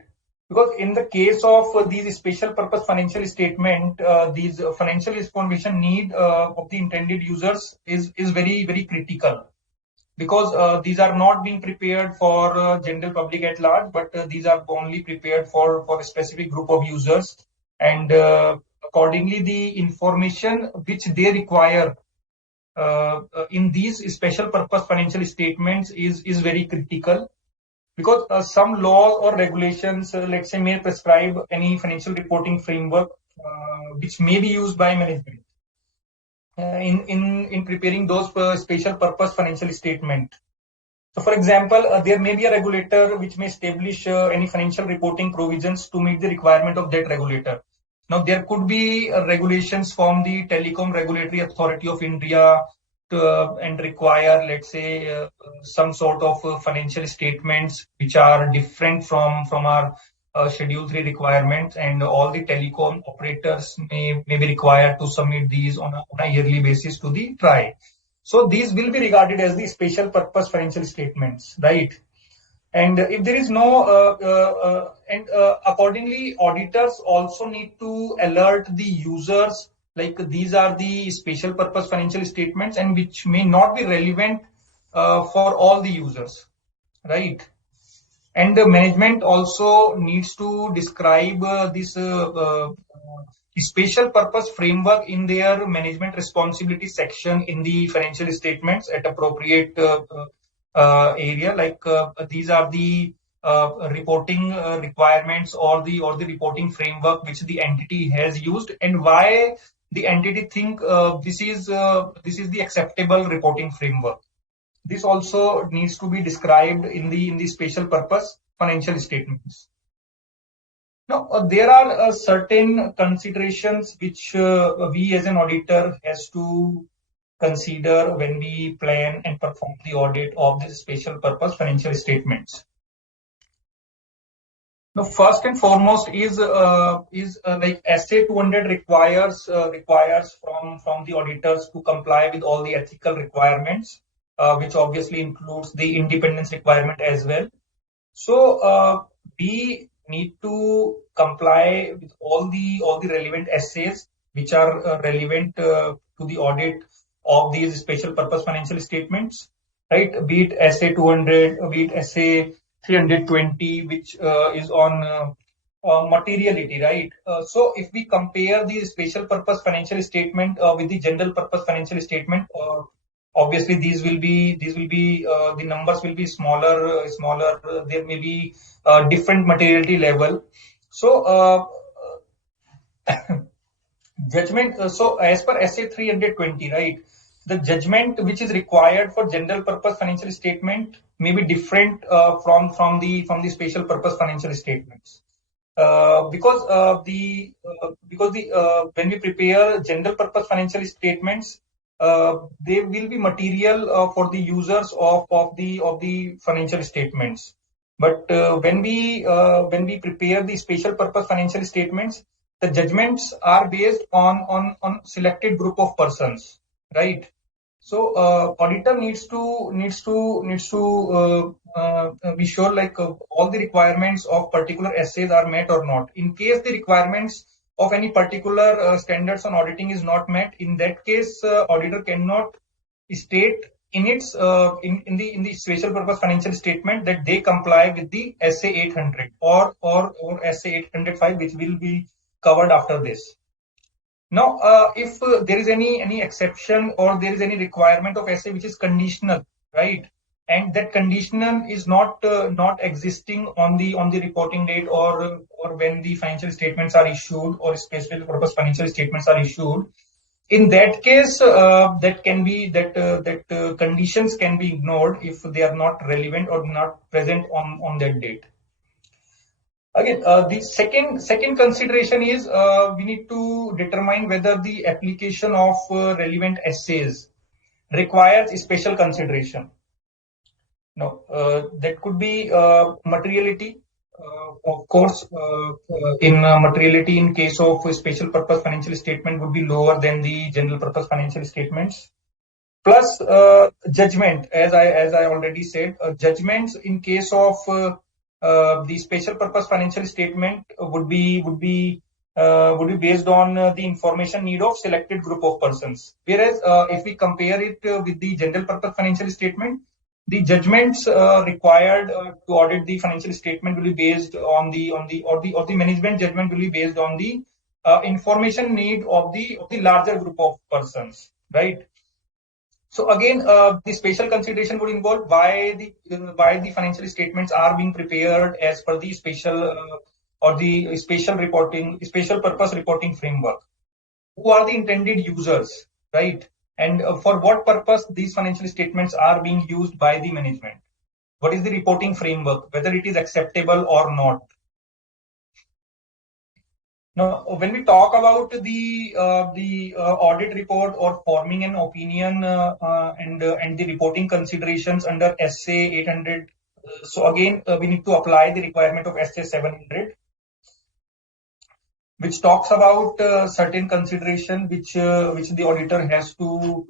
Because in the case of these special purpose financial statement, these financial information need of the intended users is very critical, because these are not being prepared for general public at large, but these are only prepared for a specific group of users, and accordingly the information which they require in these special purpose financial statements is very critical, because some laws or regulations, let's say, may prescribe any financial reporting framework which may be used by management in preparing those special purpose financial statement. So, for example, there may be a regulator which may establish any financial reporting provisions to meet the requirement of that regulator. Now, there could be regulations from the Telecom Regulatory Authority of India and require, let's say, some sort of financial statements which are different from our Schedule 3 requirements, and all the telecom operators may be required to submit these on a yearly basis to the TRAI. So these will be regarded as the special purpose financial statements, right? And if there is no, accordingly, auditors also need to alert the users, like these are the special purpose financial statements and which may not be relevant for all the users, right? And the management also needs to describe this special purpose framework in their management responsibility section in the financial statements at appropriate area, like these are the reporting requirements or the reporting framework which the entity has used, and why the entity think this is the acceptable reporting framework. This also needs to be described in the special purpose financial statements. Now, there are certain considerations which we as an auditor has to consider when we plan and perform the audit of the special purpose financial statements. Now, first and foremost is like SA 200 requires from the auditors to comply with all the ethical requirements, which obviously includes the independence requirement as well. So we need to comply with all the relevant essays which are relevant to the audit of these special purpose financial statements, right? Be it essay 200, be it essay 320, which is on materiality, right? So if we compare the special purpose financial statement with the general purpose financial statement, obviously these will be the numbers will be smaller. There may be different materiality level. So judgment. So as per SA 320, right, the judgment which is required for general purpose financial statement may be different from the special purpose financial statements. Because when we prepare general purpose financial statements, they will be material for the users of the financial statements. But when we prepare the special purpose financial statements, the judgments are based on selected group of persons, right? So auditor needs to be sure, like all the requirements of particular essays are met or not. In case the requirements of any particular standards on auditing is not met, in that case auditor cannot state in its in the special purpose financial statement that they comply with the SA 800 or SA 805, which will be covered after this. Now, if there is any exception or there is any requirement of SA which is conditional, right, and that conditional is not existing on the reporting date or when the financial statements are issued or special purpose financial statements are issued, in that case, that conditions can be ignored if they are not relevant or not present on that date. Again, the second consideration is we need to determine whether the application of relevant essays requires special consideration. No, that could be materiality. Of course, in materiality, in case of a special purpose financial statement, would be lower than the general purpose financial statements. Plus, judgment, as I already said, judgments in case of the special purpose financial statement would be based on the information need of selected group of persons. Whereas, if we compare it with the general purpose financial statement, the judgments required to audit the financial statement will be based on the management judgment will be based on the information need of the larger group of persons, right? So again, the special consideration would involve why the financial statements are being prepared as per the special or the special purpose reporting framework. Who are the intended users, right? And for what purpose these financial statements are being used by the management? What is the reporting framework? Whether it is acceptable or not. Now, when we talk about the audit report or forming an opinion and the reporting considerations under SA 800, so again we need to apply the requirement of SA 700, which talks about certain consideration which the auditor has to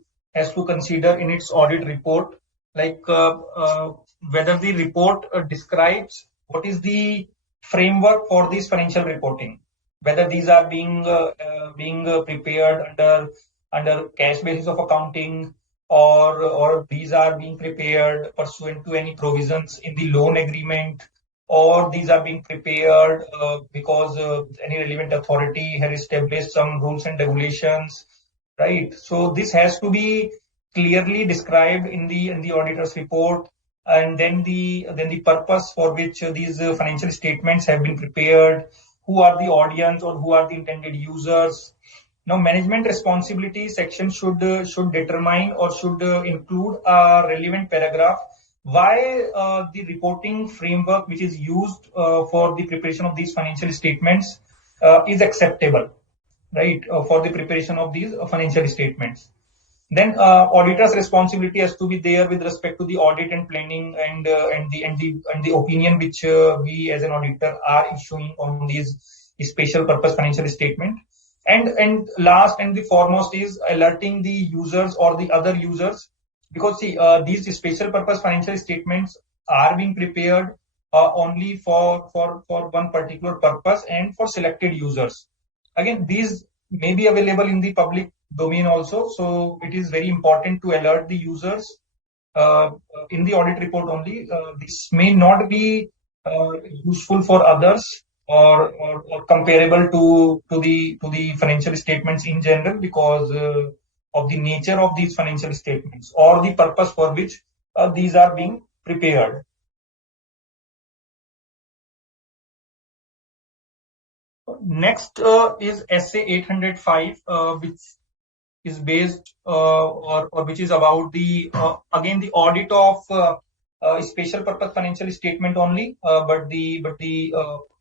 consider in its audit report, like whether the report describes what is the framework for this financial reporting, whether these are being prepared under cash basis of accounting, or these are being prepared pursuant to any provisions in the loan agreement, or these are being prepared because any relevant authority has established some rules and regulations, right? So this has to be clearly described in the auditor's report, and then the purpose for which these financial statements have been prepared, who are the audience or who are the intended users. Now, management responsibility section should determine or should include a relevant paragraph why the reporting framework which is used for the preparation of these financial statements is acceptable, right? For the preparation of these financial statements. Then auditor's responsibility has to be there with respect to the audit and planning and the opinion which we as an auditor are issuing on these special purpose financial statement. And last and the foremost is alerting the users or the other users, because see, these special purpose financial statements are being prepared only for one particular purpose and for selected users. Again, these may be available in the public domain also, so it is very important to alert the users in the audit report only. This may not be useful for others or comparable to the financial statements in general, because of the nature of these financial statements or the purpose for which these are being prepared. Next is SA 805, which is based or which is about the again the audit of special purpose financial statement only, but the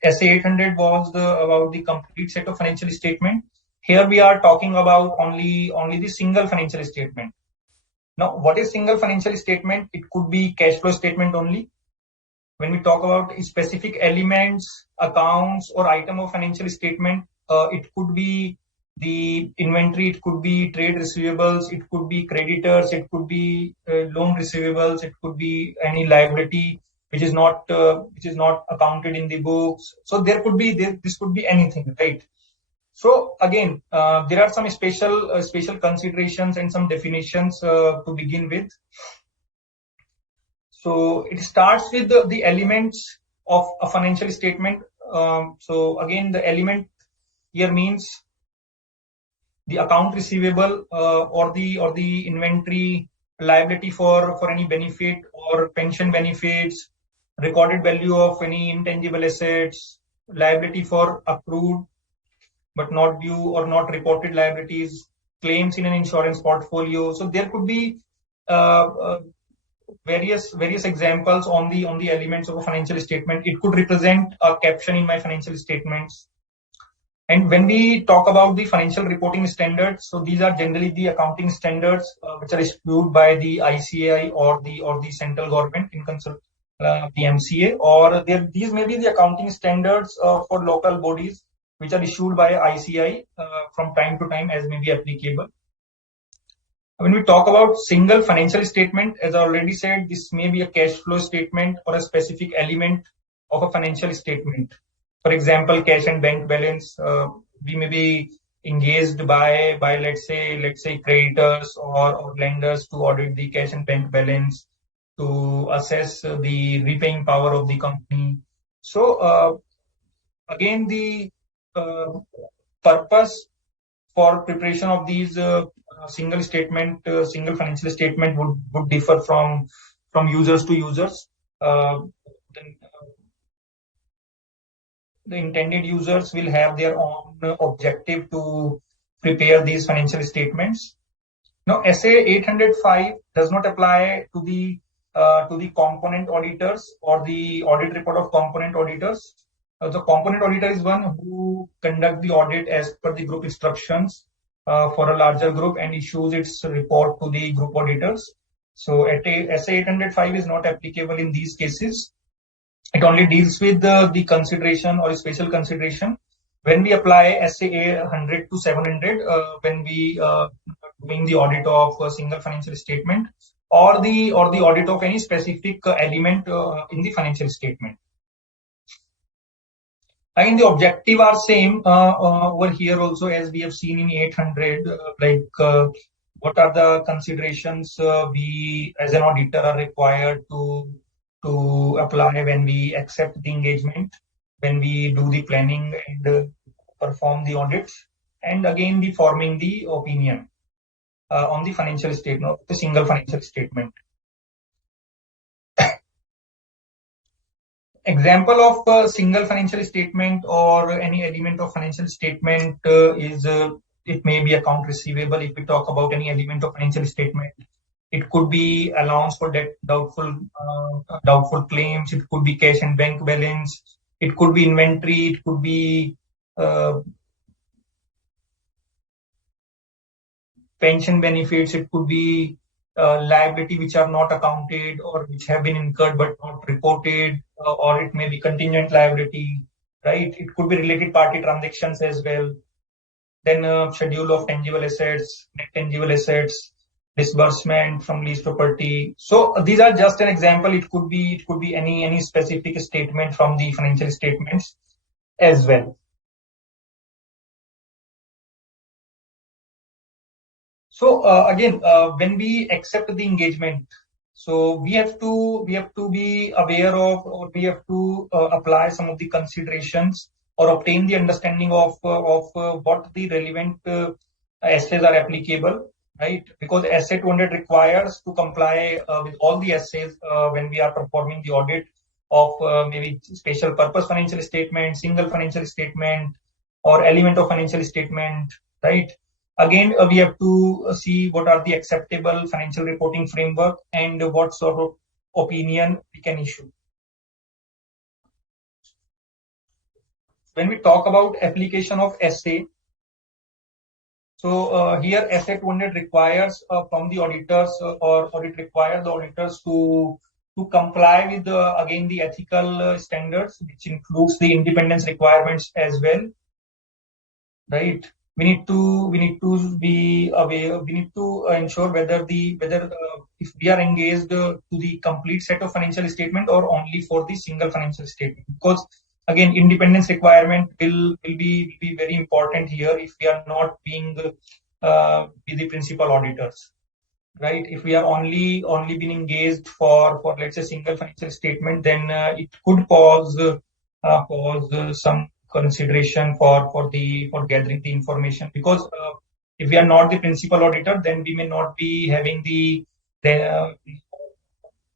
SA 800 was about the complete set of financial statement. Here we are talking about only the single financial statement. Now, what is single financial statement? It could be cash flow statement only. When we talk about specific elements, accounts, or item of financial statement, it could be the inventory, it could be trade receivables, it could be creditors, it could be loan receivables, it could be any liability which is not accounted in the books. So there could be this could be anything, right? So again, there are some special considerations and some definitions to begin with. So it starts with the elements of a financial statement. So again, the element here means the account receivable or the inventory, liability for any benefit or pension benefits, recorded value of any intangible assets, liability for accrued but not due or not reported liabilities, claims in an insurance portfolio. So there could be various examples on the elements of a financial statement. It could represent a caption in my financial statements. And when we talk about the financial reporting standards, so these are generally the accounting standards which are issued by the ICAI or the central government in concert, the MCA, or these may be the accounting standards for local bodies which are issued by ICAI from time to time as may be applicable. When we talk about single financial statement, as I already said, this may be a cash flow statement or a specific element of a financial statement. For example, cash and bank balance. We may be engaged by let's say creditors or lenders to audit the cash and bank balance, to assess the repaying power of the company. So again, the purpose for preparation of these single financial statement would differ from users to users. The intended users will have their own objective to prepare these financial statements. Now, SA 805 does not apply to the component auditors or the audit report of component auditors. The component auditor is one who conduct the audit as per the group instructions for a larger group and issues its report to the group auditors. So SA 805 is not applicable in these cases. It only deals with the consideration or special consideration when we apply SA 100 to 700 when we doing the audit of a single financial statement or the audit of any specific element in the financial statement. Again, the objective are same over here also as we have seen in 800. What are the considerations we as an auditor are required to apply when we accept the engagement, when we do the planning and perform the audits, and again the forming the opinion on the financial statement, the single financial statement. Example of a single financial statement or any element of financial statement is it may be account receivable. If we talk about any element of financial statement, it could be allowance for doubtful claims. It could be cash and bank balance. It could be inventory. It could be pension benefits. It could be liability which are not accounted or which have been incurred but not reported, or it may be contingent liability, right? It could be related party transactions as well. Then schedule of tangible assets, net tangible assets, disbursement from leased property. So these are just an example. It could be any specific statement from the financial statements as well. So again, when we accept the engagement, so we have to be aware of, or we have to apply some of the considerations or obtain the understanding of what the relevant essays are applicable, right? Because SA 200 requires to comply with all the essays when we are performing the audit of maybe special purpose financial statement, single financial statement, or element of financial statement, right? Again, we have to see what are the acceptable financial reporting framework and what sort of opinion we can issue. When we talk about application of SA, so here SA 200 requires from the auditors or it requires the auditors to comply with again the ethical standards, which includes the independence requirements as well, right? We need to be aware. We need to ensure whether if we are engaged to the complete set of financial statement or only for the single financial statement. Because again, independence requirement will be very important here if we are not being the principal auditors, right? If we are only being engaged for let's say single financial statement, then it could cause some consideration for gathering the information, because if we are not the principal auditor, then we may not be having the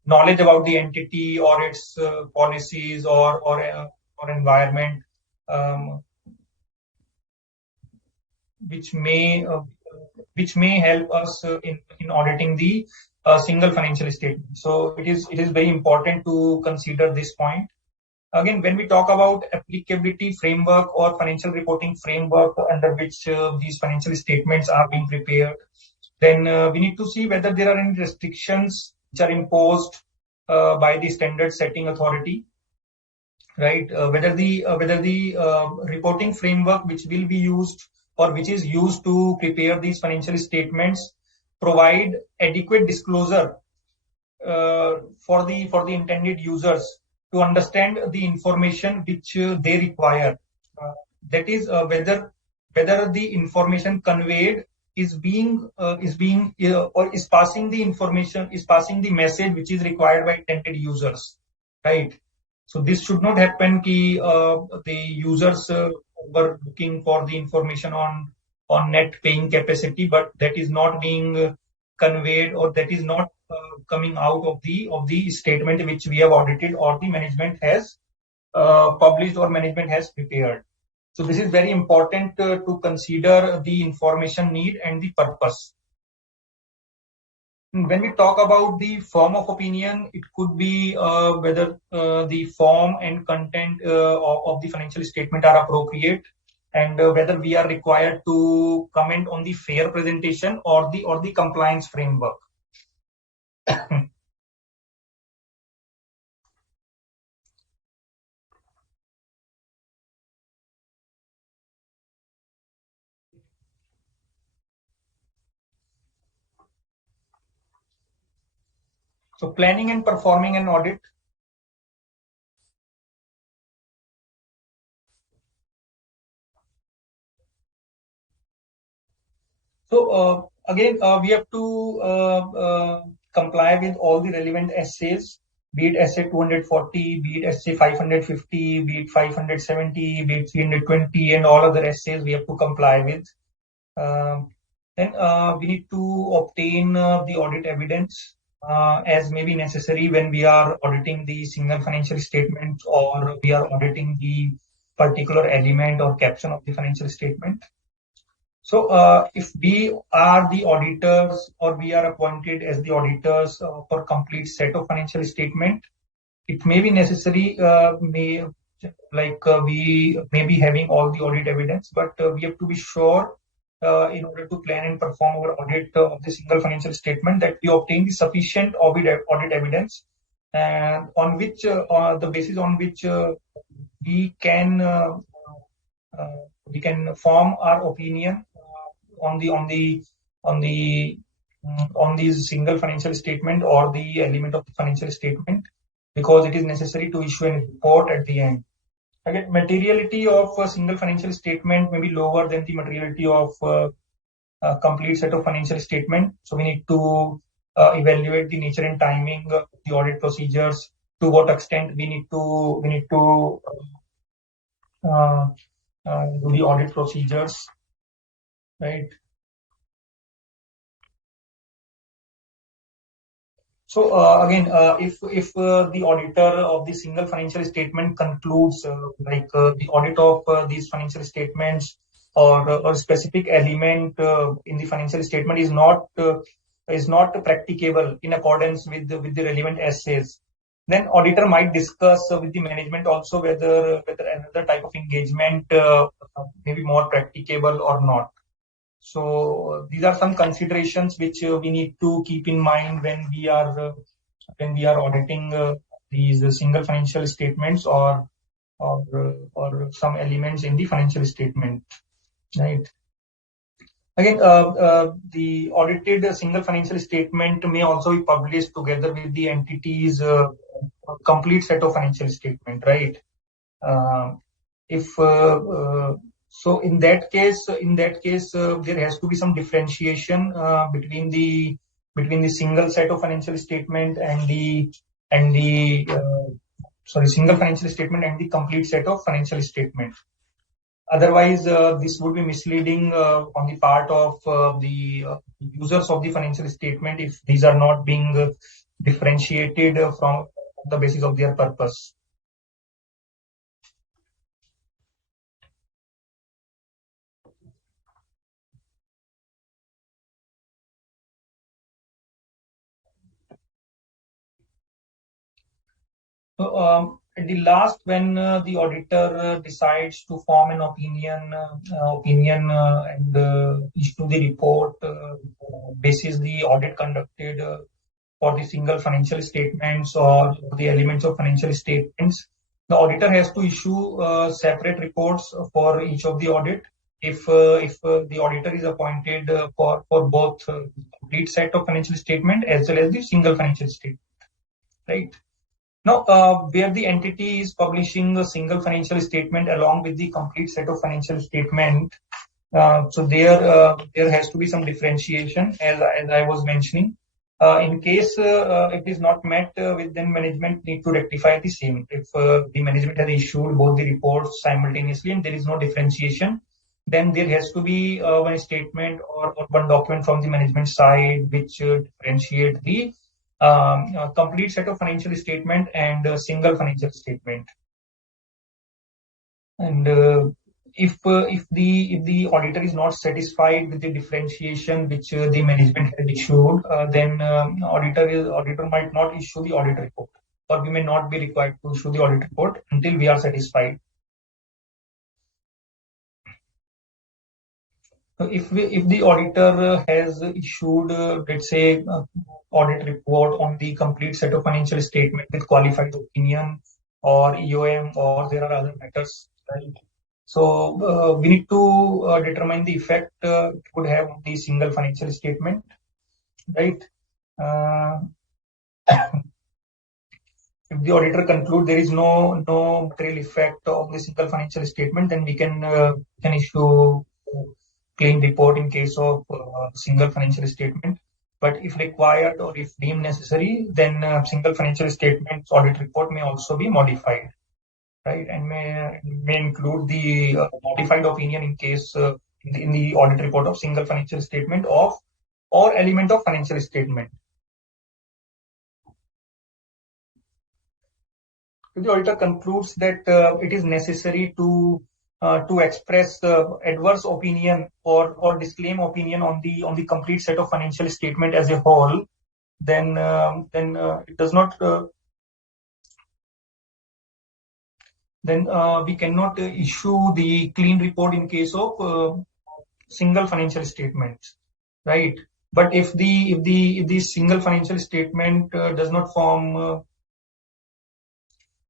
knowledge about the entity or its policies or environment, which may which may help us in auditing the single financial statement. So it is very important to consider this point. Again, when we talk about applicability framework or financial reporting framework under which these financial statements are being prepared, then we need to see whether there are any restrictions which are imposed by the standard setting authority, right? Whether the reporting framework which will be used or which is used to prepare these financial statements provide adequate disclosure for the intended users to understand the information which they require. That is whether the information conveyed is being or is passing the message which is required by intended users, right? So this should not happen ki the users were looking for the information on net paying capacity, but that is not being conveyed, or that is not coming out of the statement which we have audited or the management has published or management has prepared. So this is very important to consider the information need and the purpose. When we talk about the form of opinion, it could be whether the form and content of the financial statement are appropriate, and whether we are required to comment on the fair presentation or the compliance framework. So planning and performing an audit. So again, we have to comply with all the relevant essays, be it essay 240, be it essay 550, be it 570, be it 320, and all other essays we have to comply with. Then we need to obtain the audit evidence as may be necessary when we are auditing the single financial statement, or we are auditing the particular element or caption of the financial statement. So if we are the auditors or we are appointed as the auditors for complete set of financial statement, it may be necessary, we may be having all the audit evidence, but we have to be sure in order to plan and perform our audit of the single financial statement that we obtain the sufficient audit evidence, and on which the basis on which we can form our opinion on the single financial statement or the element of the financial statement, because it is necessary to issue a report at the end. Again, materiality of a single financial statement may be lower than the materiality of a complete set of financial statement. So we need to evaluate the nature and timing of the audit procedures, to what extent we need to do the audit procedures, right? So again, if the auditor of the single financial statement concludes the audit of these financial statements or a specific element in the financial statement is not practicable in accordance with the relevant essays, then auditor might discuss with the management also whether another type of engagement may be more practicable or not. So these are some considerations which we need to keep in mind when we are auditing these single financial statements or some elements in the financial statement, right? Again, the audited single financial statement may also be published together with the entity's complete set of financial statement, right? So in that case, there has to be some differentiation between the single set of financial statement and the single financial statement and the complete set of financial statement. Otherwise, this would be misleading on the part of the users of the financial statement if these are not being differentiated from the basis of their purpose. So at the last, when the auditor decides to form an opinion, and issue the report basis the audit conducted for the single financial statements or the elements of financial statements, the auditor has to issue separate reports for each of the audit. If the auditor is appointed for both complete set of financial statement as well as the single financial statement, right? Now, where the entity is publishing a single financial statement along with the complete set of financial statement, so there has to be some differentiation, as I was mentioning. In case it is not met, with then management need to rectify the same. If the management has issued both the reports simultaneously and there is no differentiation, then there has to be one statement or one document from the management side which differentiate the complete set of financial statement and single financial statement. And if the auditor is not satisfied with the differentiation which the management has issued, then auditor might not issue the audit report, or we may not be required to issue the audit report until we are satisfied. So if the auditor has issued, let's say, audit report on the complete set of financial statement with qualified opinion or EOM, or there are other matters, right? So we need to determine the effect it could have on the single financial statement, right? If the auditor conclude there is no material effect of the single financial statement, then we can issue clean report in case of single financial statement. But if required or if deemed necessary, then single financial statements audit report may also be modified, right? And may include the modified opinion in case in the audit report of single financial statement of or element of financial statement. If the auditor concludes that it is necessary to express adverse opinion or disclaim opinion on the complete set of financial statement as a whole, then it does not. Then we cannot issue the clean report in case of single financial statements, right? But if the single financial statement does not form,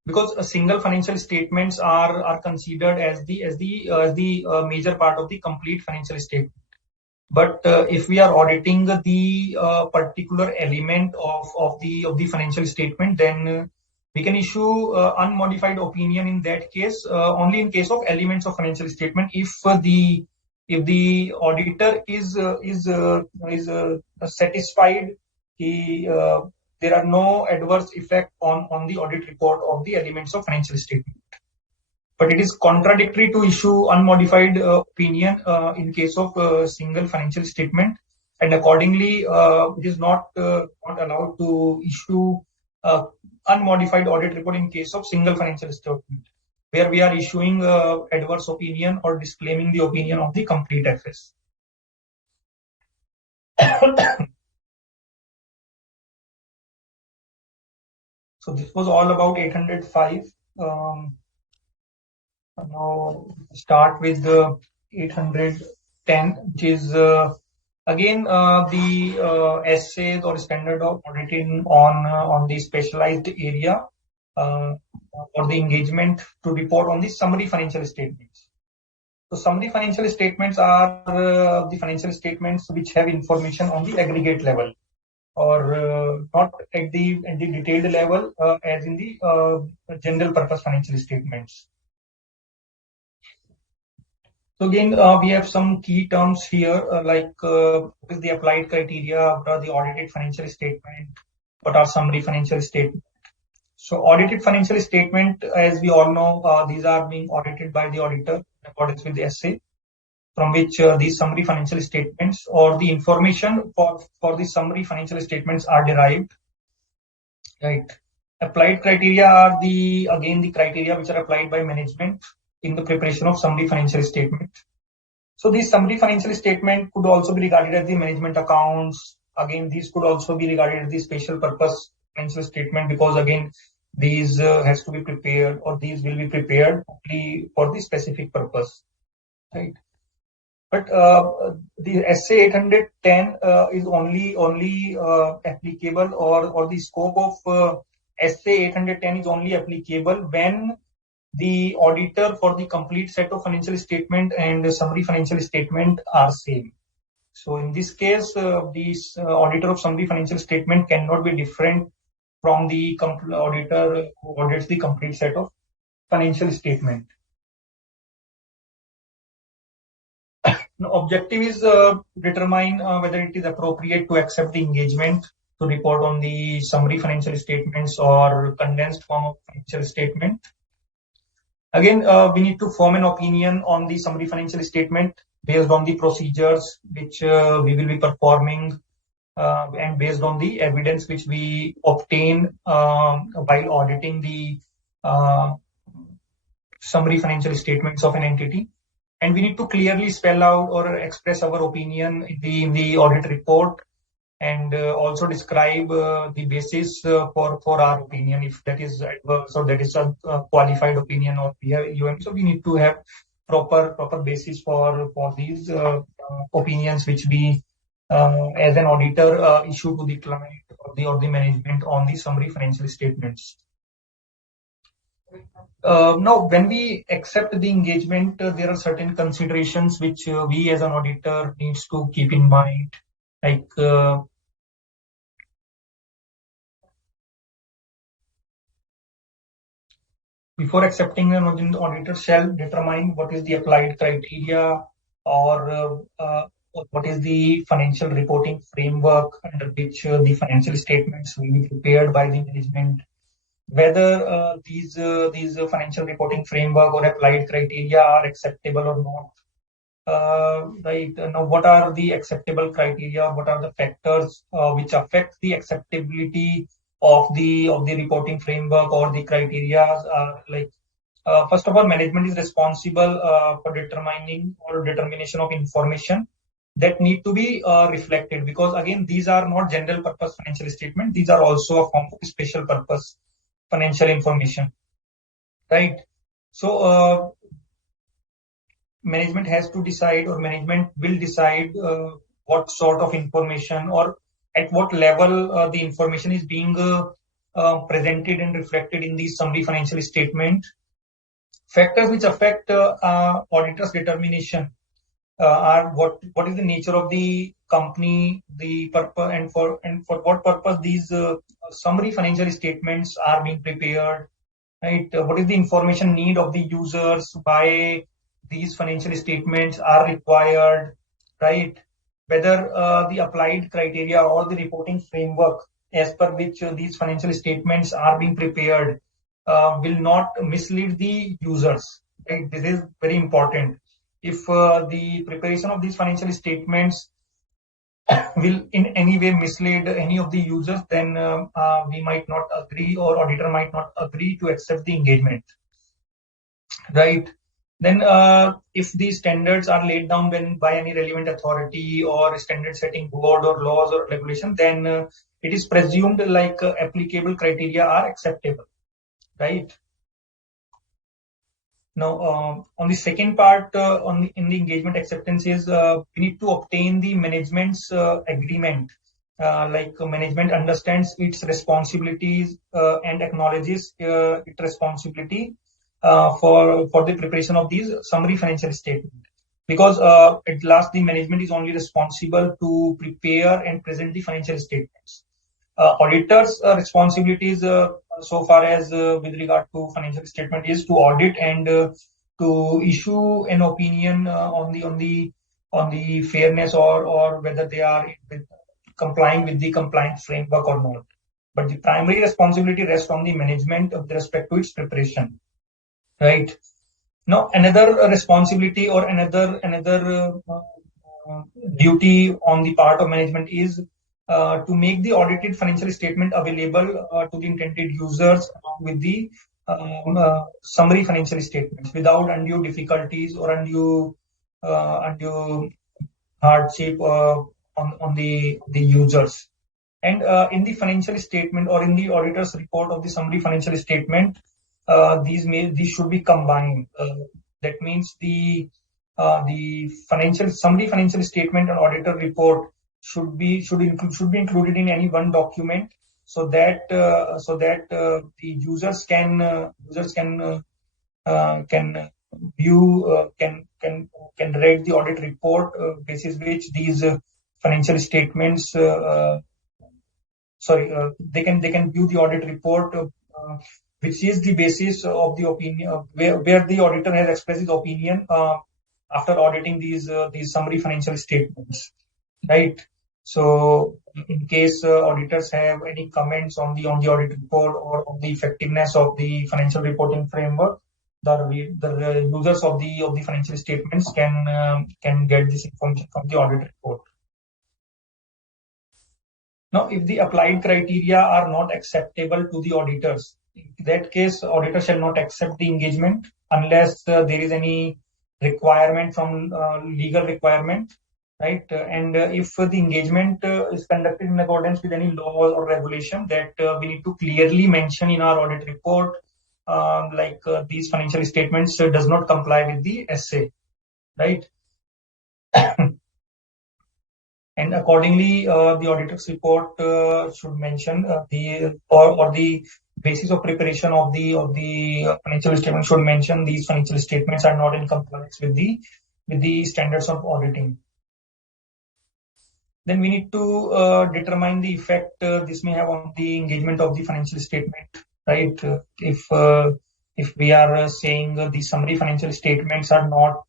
because single financial statements are considered as the major part of the complete financial statement. But if we are auditing the particular element of the financial statement, then we can issue unmodified opinion in that case only in case of elements of financial statement. If the auditor is satisfied, there are no adverse effect on the audit report of the elements of financial statement. But it is contradictory to issue unmodified opinion in case of single financial statement, and accordingly it is not allowed to issue unmodified audit report in case of single financial statement, where we are issuing adverse opinion or disclaiming the opinion of the complete FS. So this was all about 805. Now start with the 810, which is again the essays or standard of auditing on the specialized area or the engagement to report on the summary financial statements. So summary financial statements are the financial statements which have information on the aggregate level, or not at the detailed level as in the general purpose financial statements. So again, we have some key terms here, like what is the applied criteria, what are the audited financial statement, what are summary financial statement. So audited financial statement, as we all know, these are being audited by the auditor in accordance with the essay, from which these summary financial statements or the information for the summary financial statements are derived, right? Applied criteria are the criteria which are applied by management in the preparation of summary financial statement. So these summary financial statement could also be regarded as the management accounts. Again, these could also be regarded as the special purpose financial statement, because again, these has to be prepared, or these will be prepared only for the specific purpose, right? But the SA 810 is only applicable, or the scope of SA 810 is only applicable when the auditor for the complete set of financial statement and the summary financial statement are same. So in this case, this auditor of summary financial statement cannot be different from the auditor who audits the complete set of financial statement. Now, objective is determine whether it is appropriate to accept the engagement to report on the summary financial statements or condensed form of financial statement. Again, we need to form an opinion on the summary financial statement based on the procedures which we will be performing and based on the evidence which we obtain while auditing the summary financial statements of an entity. And we need to clearly spell out or express our opinion in the audit report, and also describe the basis for our opinion, if that is adverse or that is a qualified opinion, or we have UM. So we need to have proper basis for these opinions which we as an auditor issue to the client or the management on the summary financial statements. Now, when we accept the engagement, there are certain considerations which we as an auditor needs to keep in mind, like before accepting an auditor shall determine what is the applied criteria, or what is the financial reporting framework under which the financial statements will be prepared by the management. Whether these financial reporting framework or applied criteria are acceptable or not. Right now, what are the acceptable criteria? What are the factors which affect the acceptability of the reporting framework or the criteria? First of all, management is responsible for determination of information that need to be reflected, because again, these are not general purpose financial statement. These are also a form of special purpose financial information, right? So management has to decide, or management will decide what sort of information or at what level the information is being presented and reflected in the summary financial statement. Factors which affect auditors' determination are what is the nature of the company, the purpose, and for what purpose these summary financial statements are being prepared, right? What is the information need of the users, why these financial statements are required, right? Whether the applied criteria or the reporting framework as per which these financial statements are being prepared will not mislead the users, right? This is very important. If the preparation of these financial statements will in any way mislead any of the users, then we might not agree, or auditor might not agree to accept the engagement, right? Then if these standards are laid down by any relevant authority or standard setting board or laws or regulation, then it is presumed like applicable criteria are acceptable, right? Now, on the second part, in the engagement acceptance is we need to obtain the management's agreement. Management understands its responsibilities and acknowledges its responsibility for the preparation of these summary financial statement. Because at last, the management is only responsible to prepare and present the financial statements. Auditors' responsibilities so far as with regard to financial statement is to audit and to issue an opinion on the fairness or whether they are complying with the compliance framework or not. But the primary responsibility rests on the management with respect to its preparation, right? Now, another responsibility or another duty on the part of management is to make the audited financial statement available to the intended users with the summary financial statements without undue difficulties or undue hardship on the users, And in the financial statement or in the auditor's report of the summary financial statement, these should be combined. That means the summary financial statement and auditor report should be included in any one document, so that the users can view can read the audit report, basis which these financial statements they can view the audit report, which is the basis of the opinion, where the auditor has expressed his opinion after auditing these summary financial statements, right? So in case auditors have any comments on the audit report or on the effectiveness of the financial reporting framework, the users of the financial statements can get this information from the audit report. Now, if the applied criteria are not acceptable to the auditors, in that case, auditor shall not accept the engagement unless there is any requirement from legal requirement, right? And if the engagement is conducted in accordance with any law or regulation, that we need to clearly mention in our audit report, these financial statements does not comply with the SA, right? And accordingly, the auditor's report should mention the basis of preparation of the financial statement should mention these financial statements are not in compliance with the standards of auditing. Then we need to determine the effect this may have on the engagement of the financial statement, right? If we are saying the summary financial statements are not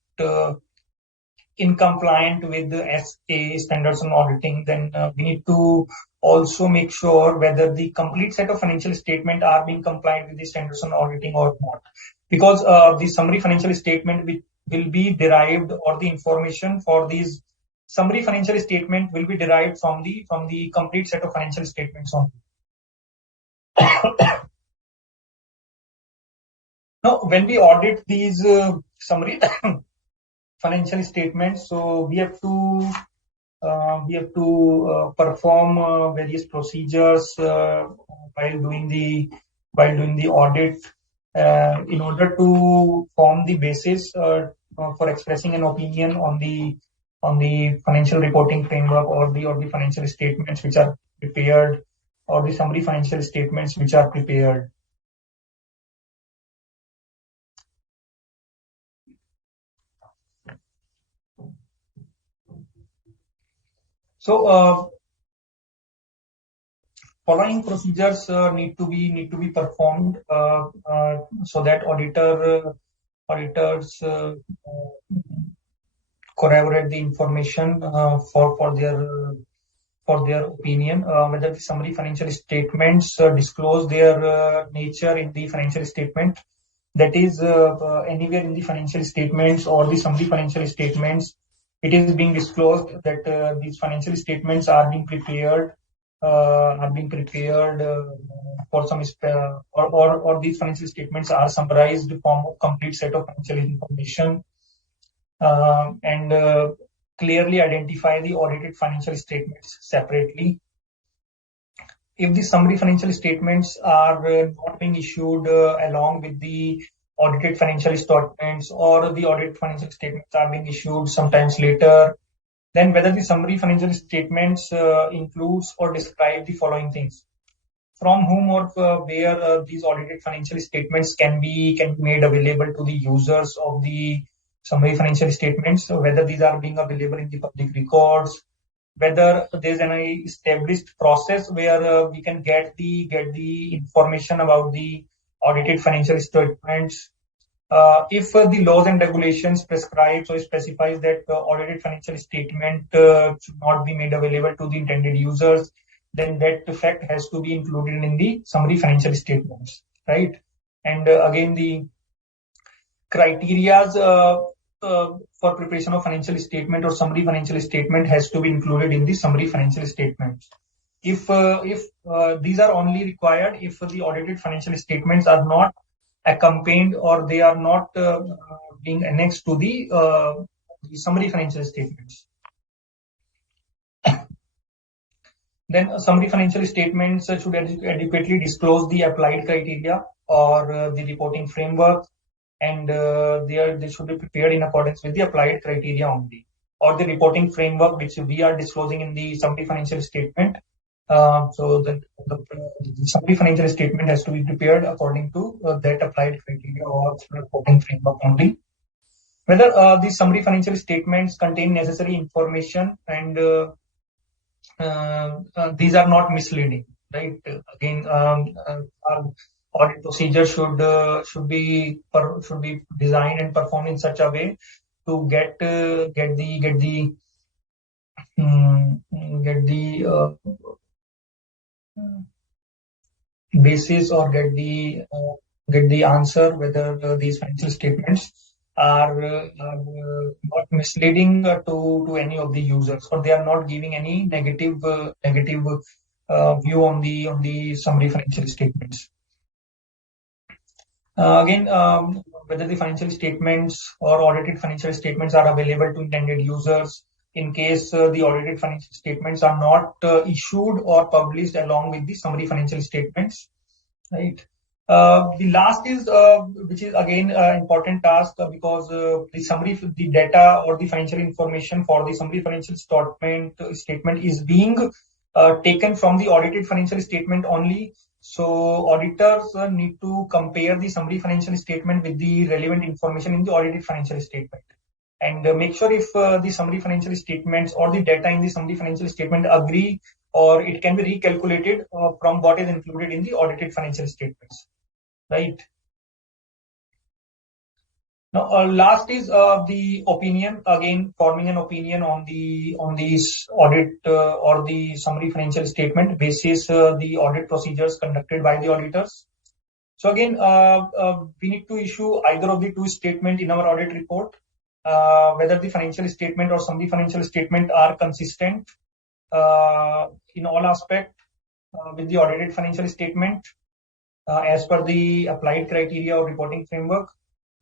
in compliant with the SA standards on auditing, then we need to also make sure whether the complete set of financial statement are being compliant with the standards on auditing or not. Because the summary financial statement will be derived, or the information for these summary financial statement will be derived from the complete set of financial statements only. Now, when we audit these summary financial statements, so we have to perform various procedures while doing the audit in order to form the basis for expressing an opinion on the financial reporting framework or the financial statements which are prepared, or the summary financial statements which are prepared. So following procedures need to be performed so that auditors corroborate the information for their opinion, whether the summary financial statements disclose their nature in the financial statement, that is anywhere in the financial statements or the summary financial statements it is being disclosed that these financial statements are being prepared for some or these financial statements are summarized to form a complete set of financial information, and clearly identify the audited financial statements separately. If the summary financial statements are not being issued along with the audited financial statements, or the audited financial statements are being issued sometimes later, then whether the summary financial statements includes or describe the following things: from whom or where these audited financial statements can be made available to the users of the summary financial statements, so whether these are being available in the public records, whether there's an established process where we can get the information about the audited financial statements. If the laws and regulations prescribes or specifies that audited financial statement should not be made available to the intended users, then that fact has to be included in the summary financial statements, right? And again, the criteria for preparation of financial statement or summary financial statement has to be included in the summary financial statements. If these are only required if the audited financial statements are not accompanied or they are not being annexed to the summary financial statements. Then summary financial statements should adequately disclose the applied criteria or the reporting framework, and they should be prepared in accordance with the applied criteria only, or the reporting framework which we are disclosing in the summary financial statement. So the summary financial statement has to be prepared according to that applied criteria or reporting framework only. Whether the summary financial statements contain necessary information and these are not misleading, right? Again, our audit procedure should be designed and performed in such a way to get the basis or get the answer whether these financial statements are not misleading to any of the users, or they are not giving any negative view on the summary financial statements. Again, whether the financial statements or audited financial statements are available to intended users in case the audited financial statements are not issued or published along with the summary financial statements, right? The last is, which is again an important task because the data or the financial information for the summary financial statement is being taken from the audited financial statement only. So auditors need to compare the summary financial statement with the relevant information in the audited financial statement, and make sure if the summary financial statements or the data in the summary financial statement agree, or it can be recalculated from what is included in the audited financial statements, right? Now, last is the opinion. Again, forming an opinion on the audit or the summary financial statement basis the audit procedures conducted by the auditors. So again, we need to issue either of the two statements in our audit report, whether the financial statement or summary financial statement are consistent in all aspects with the audited financial statement as per the applied criteria or reporting framework,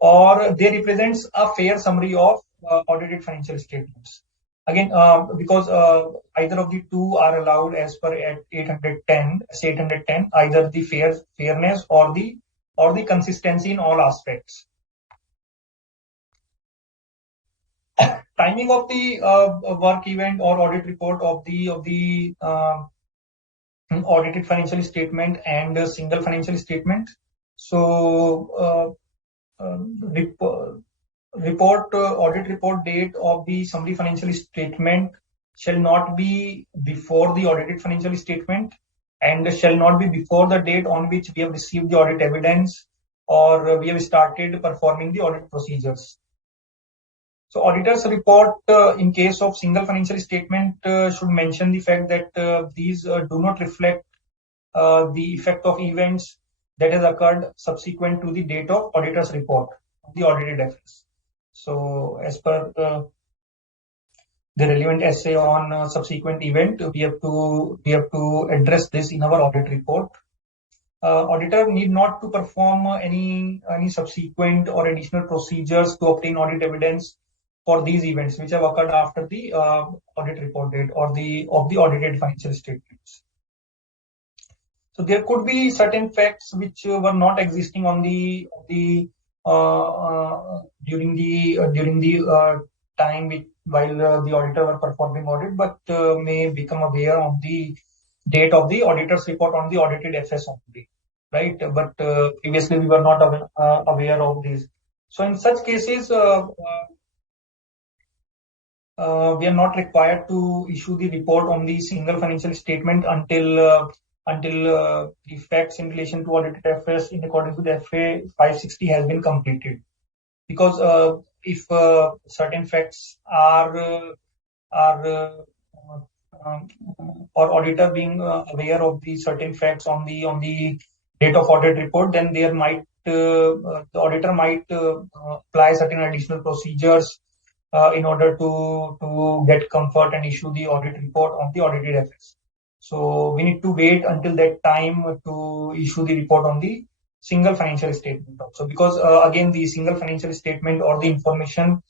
or they represents a fair summary of audited financial statements. Again, because either of the two are allowed as per 810, either the fairness or the consistency in all aspects. Timing of the work event or audit report of the audited financial statement and a single financial statement. So audit report date of the summary financial statement shall not be before the audited financial statement, and shall not be before the date on which we have received the audit evidence or we have started performing the audit procedures. So auditor's report in case of single financial statement should mention the fact that these do not reflect the effect of events that has occurred subsequent to the date of auditor's report of the audited affairs. So as per the relevant essay on subsequent event, we have to address this in our audit report. Auditor need not to perform any subsequent or additional procedures to obtain audit evidence for these events which have occurred after the audit report date or of the audited financial statements. So there could be certain facts which were not existing on during the time while the auditor were performing audit, but may become aware of the date of the auditor's report on the audited FS only, right? But previously we were not aware of these. So in such cases, we are not required to issue the report on the single financial statement until the facts in relation to audited affairs in accordance with FA 560 has been completed. Because if certain facts are or auditor being aware of the certain facts on the date of audit report, then there might the auditor might apply certain additional procedures in order to get comfort and issue the audit report on the audited affairs. So we need to wait until that time to issue the report on the single financial statement also, because again the single financial statement or the information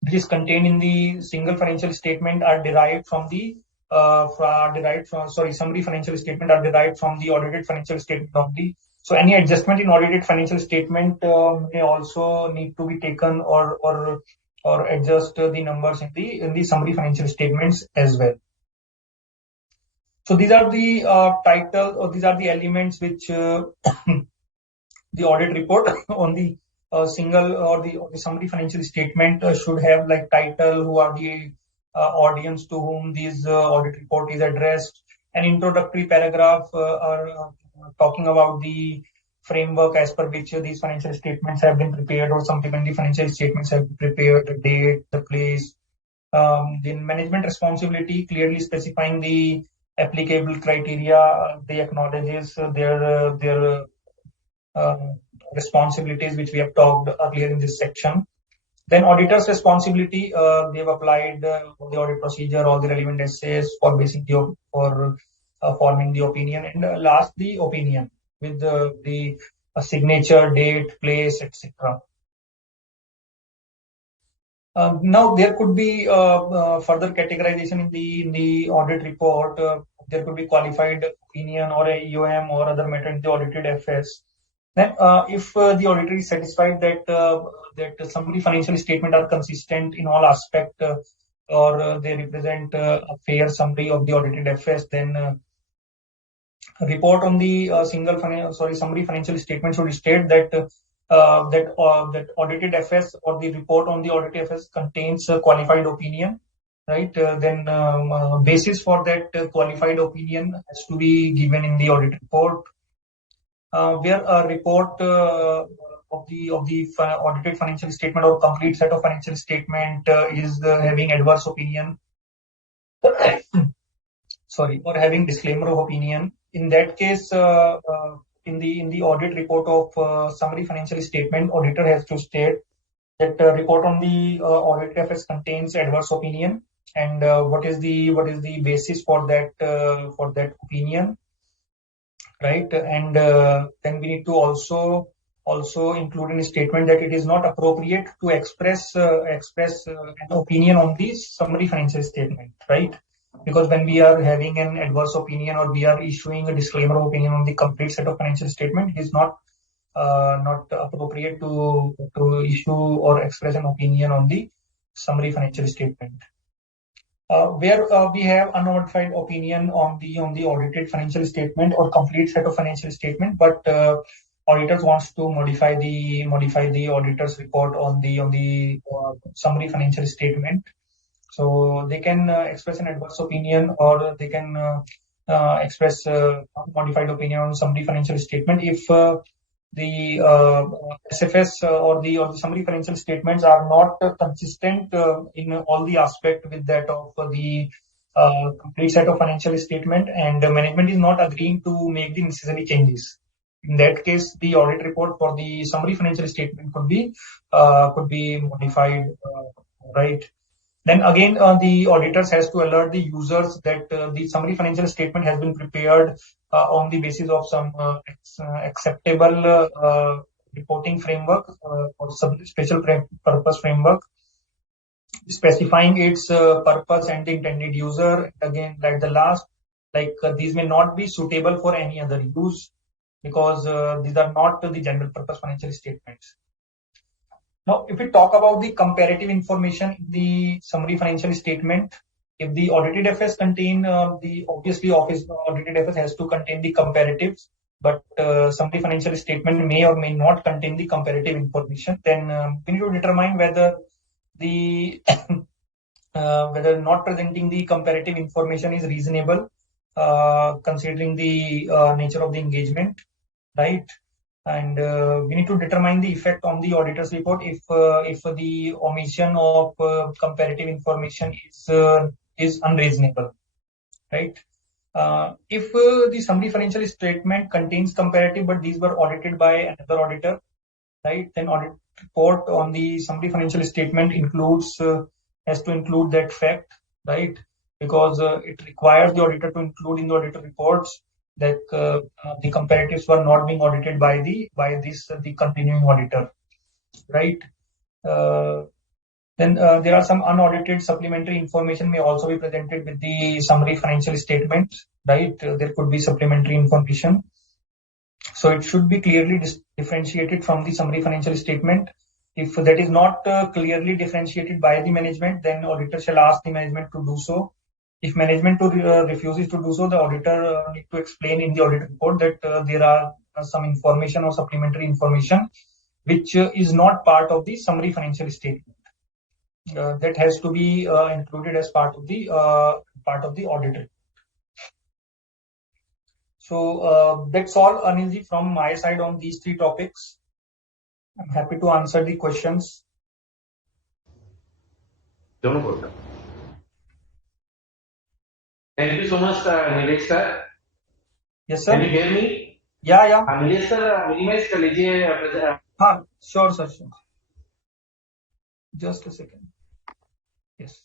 which is contained in the single financial statement are derived from the are derived from, summary financial statement are derived from the audited financial statement only. So any adjustment in audited financial statement may also need to be taken or adjust the numbers in the summary financial statements as well. So these are the title, or these are the elements which the audit report on the single or the summary financial statement should have, like title, who are the audience to whom this audit report is addressed, an introductory paragraph are talking about the framework as per which these financial statements have been prepared, or supplementary financial statements have been prepared, the date, the place, the management responsibility, clearly specifying the applicable criteria. They acknowledges their responsibilities, which we have talked earlier in this section. Then auditor's responsibility, they have applied the audit procedure, all the relevant essays for forming the opinion, and last the opinion with the signature, date, place, etc. Now there could be further categorization in the audit report. There could be qualified opinion or a EOM or other matter in the audited FS. Then, if the auditor is satisfied that summary financial statement are consistent in all aspect, or they represent a fair summary of the audited FS, then a report on the summary financial statement should state that that audited FS or the report on the audited FS contains a qualified opinion, right? Then basis for that qualified opinion has to be given in the audit report. Where a report of the audited financial statement or complete set of financial statement is having adverse opinion, or having disclaimer of opinion. In that case, in the audit report of summary financial statement, auditor has to state that report on the audit FS contains adverse opinion, and what is the basis for that opinion. Right, and then we need to also include in a statement that it is not appropriate to express an opinion on the summary financial statement, right? Because when we are having an adverse opinion or we are issuing a disclaimer opinion on the complete set of financial statement, it is not appropriate to issue or express an opinion on the summary financial statement. Where we have unmodified opinion on the audited financial statement or complete set of financial statement, but auditors wants to modify the auditor's report on the summary financial statement. So they can express an adverse opinion, or they can express modified opinion on summary financial statement if the SFS or the summary financial statements are not consistent in all the aspect with that of the complete set of financial statement, and the management is not agreeing to make the necessary changes. In that case, the audit report for the summary financial statement could be modified, right? Then again, the auditors has to alert the users that the summary financial statement has been prepared on the basis of some acceptable reporting framework or some special purpose framework, specifying its purpose and the intended user. Again, like the last, these may not be suitable for any other use, because these are not the general purpose financial statements. Now, if we talk about the comparative information in the summary financial statement, if the audited FS contain obviously audited FS has to contain the comparatives, but summary financial statement may or may not contain the comparative information. Then we need to determine whether the whether not presenting the comparative information is reasonable, considering the nature of the engagement, right? And we need to determine the effect on the auditor's report if the omission of comparative information is unreasonable, right? If the summary financial statement contains comparative, but these were audited by another auditor, right? Then audit report on the summary financial statement has to include that fact, right? Because it requires the auditor to include in the auditor reports that the comparatives were not being audited by the continuing auditor, right? Then there are some unaudited supplementary information may also be presented with the summary financial statement, right? There could be supplementary information. So it should be clearly differentiated from the summary financial statement. If that is not clearly differentiated by the management, then auditor shall ask the management to do so. If management refuses to do so, the auditor need to explain in the audit report that there are some information or supplementary information which is not part of the summary financial statement. That has to be included as part of the audit report. So that's all, Anilji, from my side on these three topics. I'm happy to answer the questions. Don't go. Thank you so much, Nilesh sir. Yes, sir. Can you hear me? Yeah. Nilesh sir, minimize कर लीजिए. हाँ, sure, sir. Sure. Just a second. Yes.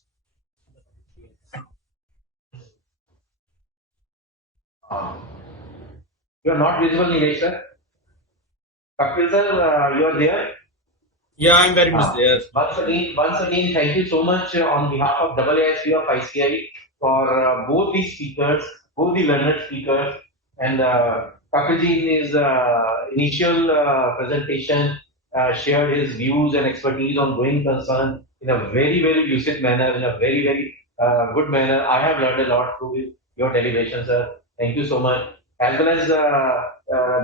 You are not visible, Nilesh sir. Kapil sir, you are there? Yeah, I'm very much there. Once again, thank you so much on behalf of AASB of ICI for both the speakers, both the learned speakers, and Kapilji in his initial presentation shared his views and expertise on going concern in a very, very lucid manner, in a very, very good manner. I have learned a lot through your deliberation, sir. Thank you so much. As well as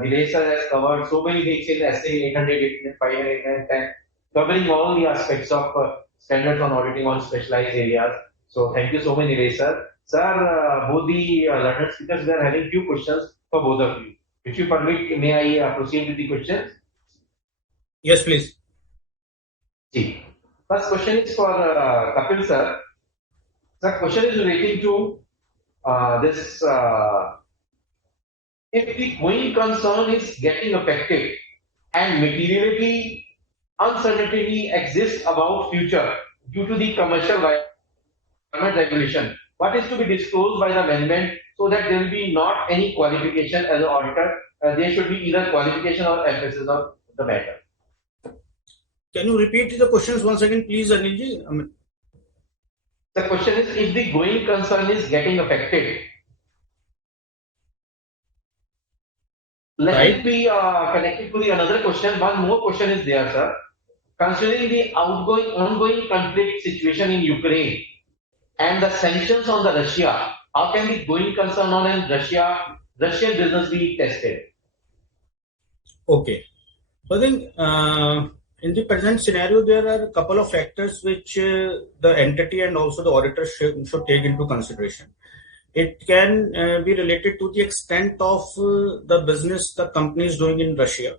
Nilesh sir has covered so many things in SA 800, 805, 810, covering all the aspects of standards on auditing on specialized areas. So thank you so much, Nilesh sir. Sir, both the learned speakers, they are having few questions for both of you. If you permit, may I proceed with the questions? Yes, please. See, first question is for Kapil sir. The question is relating to this. If the going concern is getting affected and materiality uncertainty exists about future due to the commercial environment regulation, what is to be disclosed by the management so that there will be not any qualification as an auditor? There should be either qualification or emphasis of the matter. Can you repeat the questions once again, please, Anilji? The question is, if the going concern is getting affected, let it be connected to the another question. One more question is there, sir. Considering the ongoing conflict situation in Ukraine and the sanctions on the Russia, how can the going concern on Russian business be tested? Okay. So I think in the present scenario, there are a couple of factors which the entity and also the auditor should take into consideration. It can be related to the extent of the business the company is doing in Russia,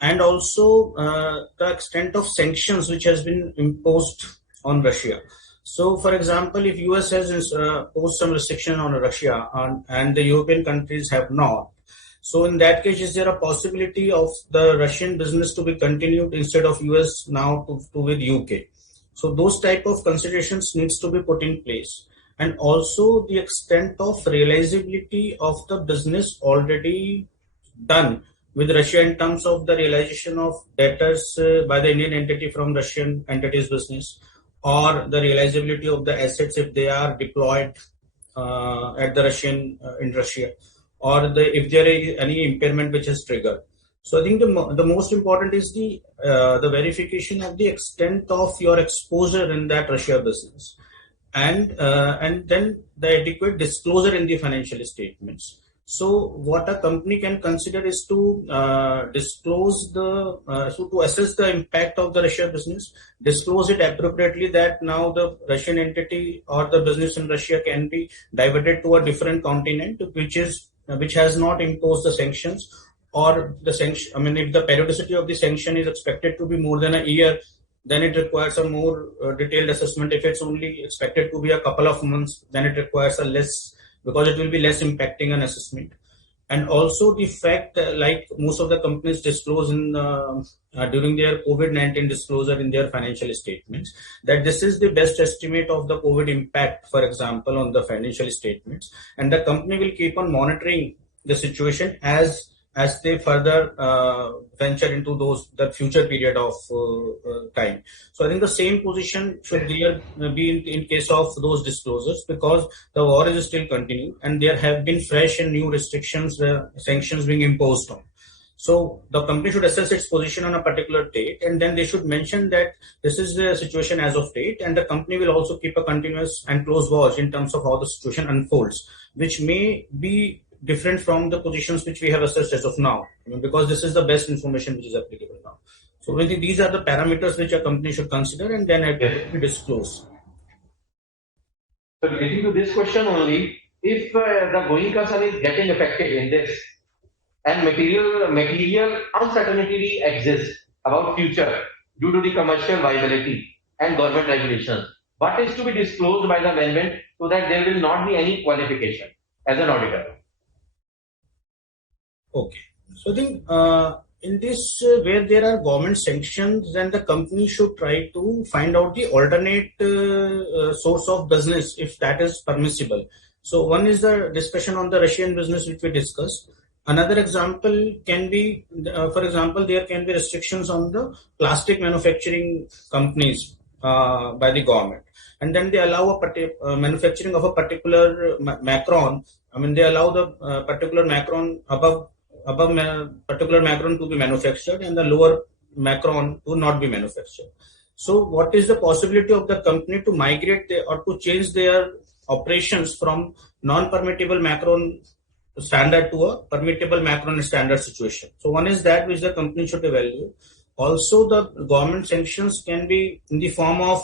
and also the extent of sanctions which has been imposed on Russia. So, for example, if US has imposed some restriction on Russia and the European countries have not, so in that case, is there a possibility of the Russian business to be continued instead of US now to with UK? So those type of considerations needs to be put in place. And also the extent of realizability of the business already done with Russia in terms of the realization of debtors by the Indian entity from Russian entity's business, or the realizability of the assets if they are deployed at the Russian in Russia, or if there is any impairment which is triggered. So I think the most important is the verification of the extent of your exposure in that Russia business, and then the adequate disclosure in the financial statements. So what a company can consider is to disclose to assess the impact of the Russia business, disclose it appropriately that now the Russian entity or the business in Russia can be diverted to a different continent which has not imposed the sanctions, or the sanction. I mean, if the periodicity of the sanction is expected to be more than a year, then it requires a more detailed assessment. If it's only expected to be a couple of months, then it requires a less, because it will be less impacting an assessment. And also the fact like most of the companies disclose in during their COVID-19 disclosure in their financial statements, that this is the best estimate of the COVID impact, for example, on the financial statements. And the company will keep on monitoring the situation as as they further venture into the future period of time. So I think the same position should be in case of those disclosures, because the war is still continuing and there have been fresh and new restrictions, sanctions being imposed on. So the company should assess its position on a particular date, and then they should mention that this is the situation as of date, and the company will also keep a continuous and close watch in terms of how the situation unfolds, which may be different from the positions which we have assessed as of now, because this is the best information which is applicable now. So I think these are the parameters which a company should consider and then be disclosed. So relating to this question only, if the going concern is getting affected in this, and material uncertainty exists about future due to the commercial viability and government regulations, what is to be disclosed by the amendment so that there will not be any qualification as an auditor? Okay, so I think in this where there are government sanctions, then the company should try to find out the alternate source of business if that is permissible. So one is the discussion on the Russian business which we discussed. Another example can be, for example, there can be restrictions on the plastic manufacturing companies by the government, and then they allow a manufacturing of a particular macron. I mean, they allow the particular macron above particular macron to be manufactured and the lower macron to not be manufactured. So, what is the possibility of the company to migrate or to change their operations from non-permittable macron standard to a permittable macron standard situation? So one is that which the company should evaluate. Also, the government sanctions can be in the form of,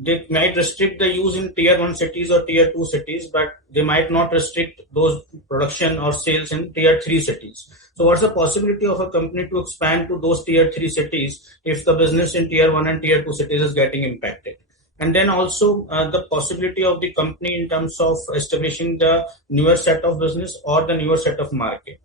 they might restrict the use in tier 1 cities or tier 2 cities, but they might not restrict those production or sales in tier 3 cities. So what's the possibility of a company to expand to those tier 3 cities if the business in tier 1 and tier 2 cities is getting impacted? And then also the possibility of the company in terms of establishing the newer set of business or the newer set of market.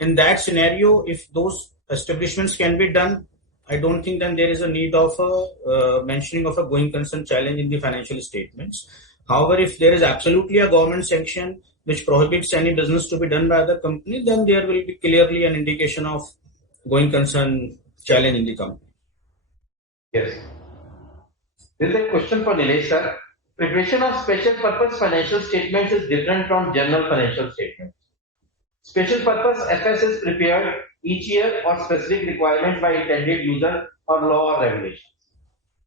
In that scenario, if those establishments can be done, I don't think then there is a need of a mentioning of a going concern challenge in the financial statements. However, if there is absolutely a government sanction which prohibits any business to be done by the company, then there will be clearly an indication of going concern challenge in the company. Yes. There is a question for Nilesh sir. Preparation of special purpose financial statements is different from general financial statements. Special purpose FS is prepared each year or specific requirements by intended user or law or regulations.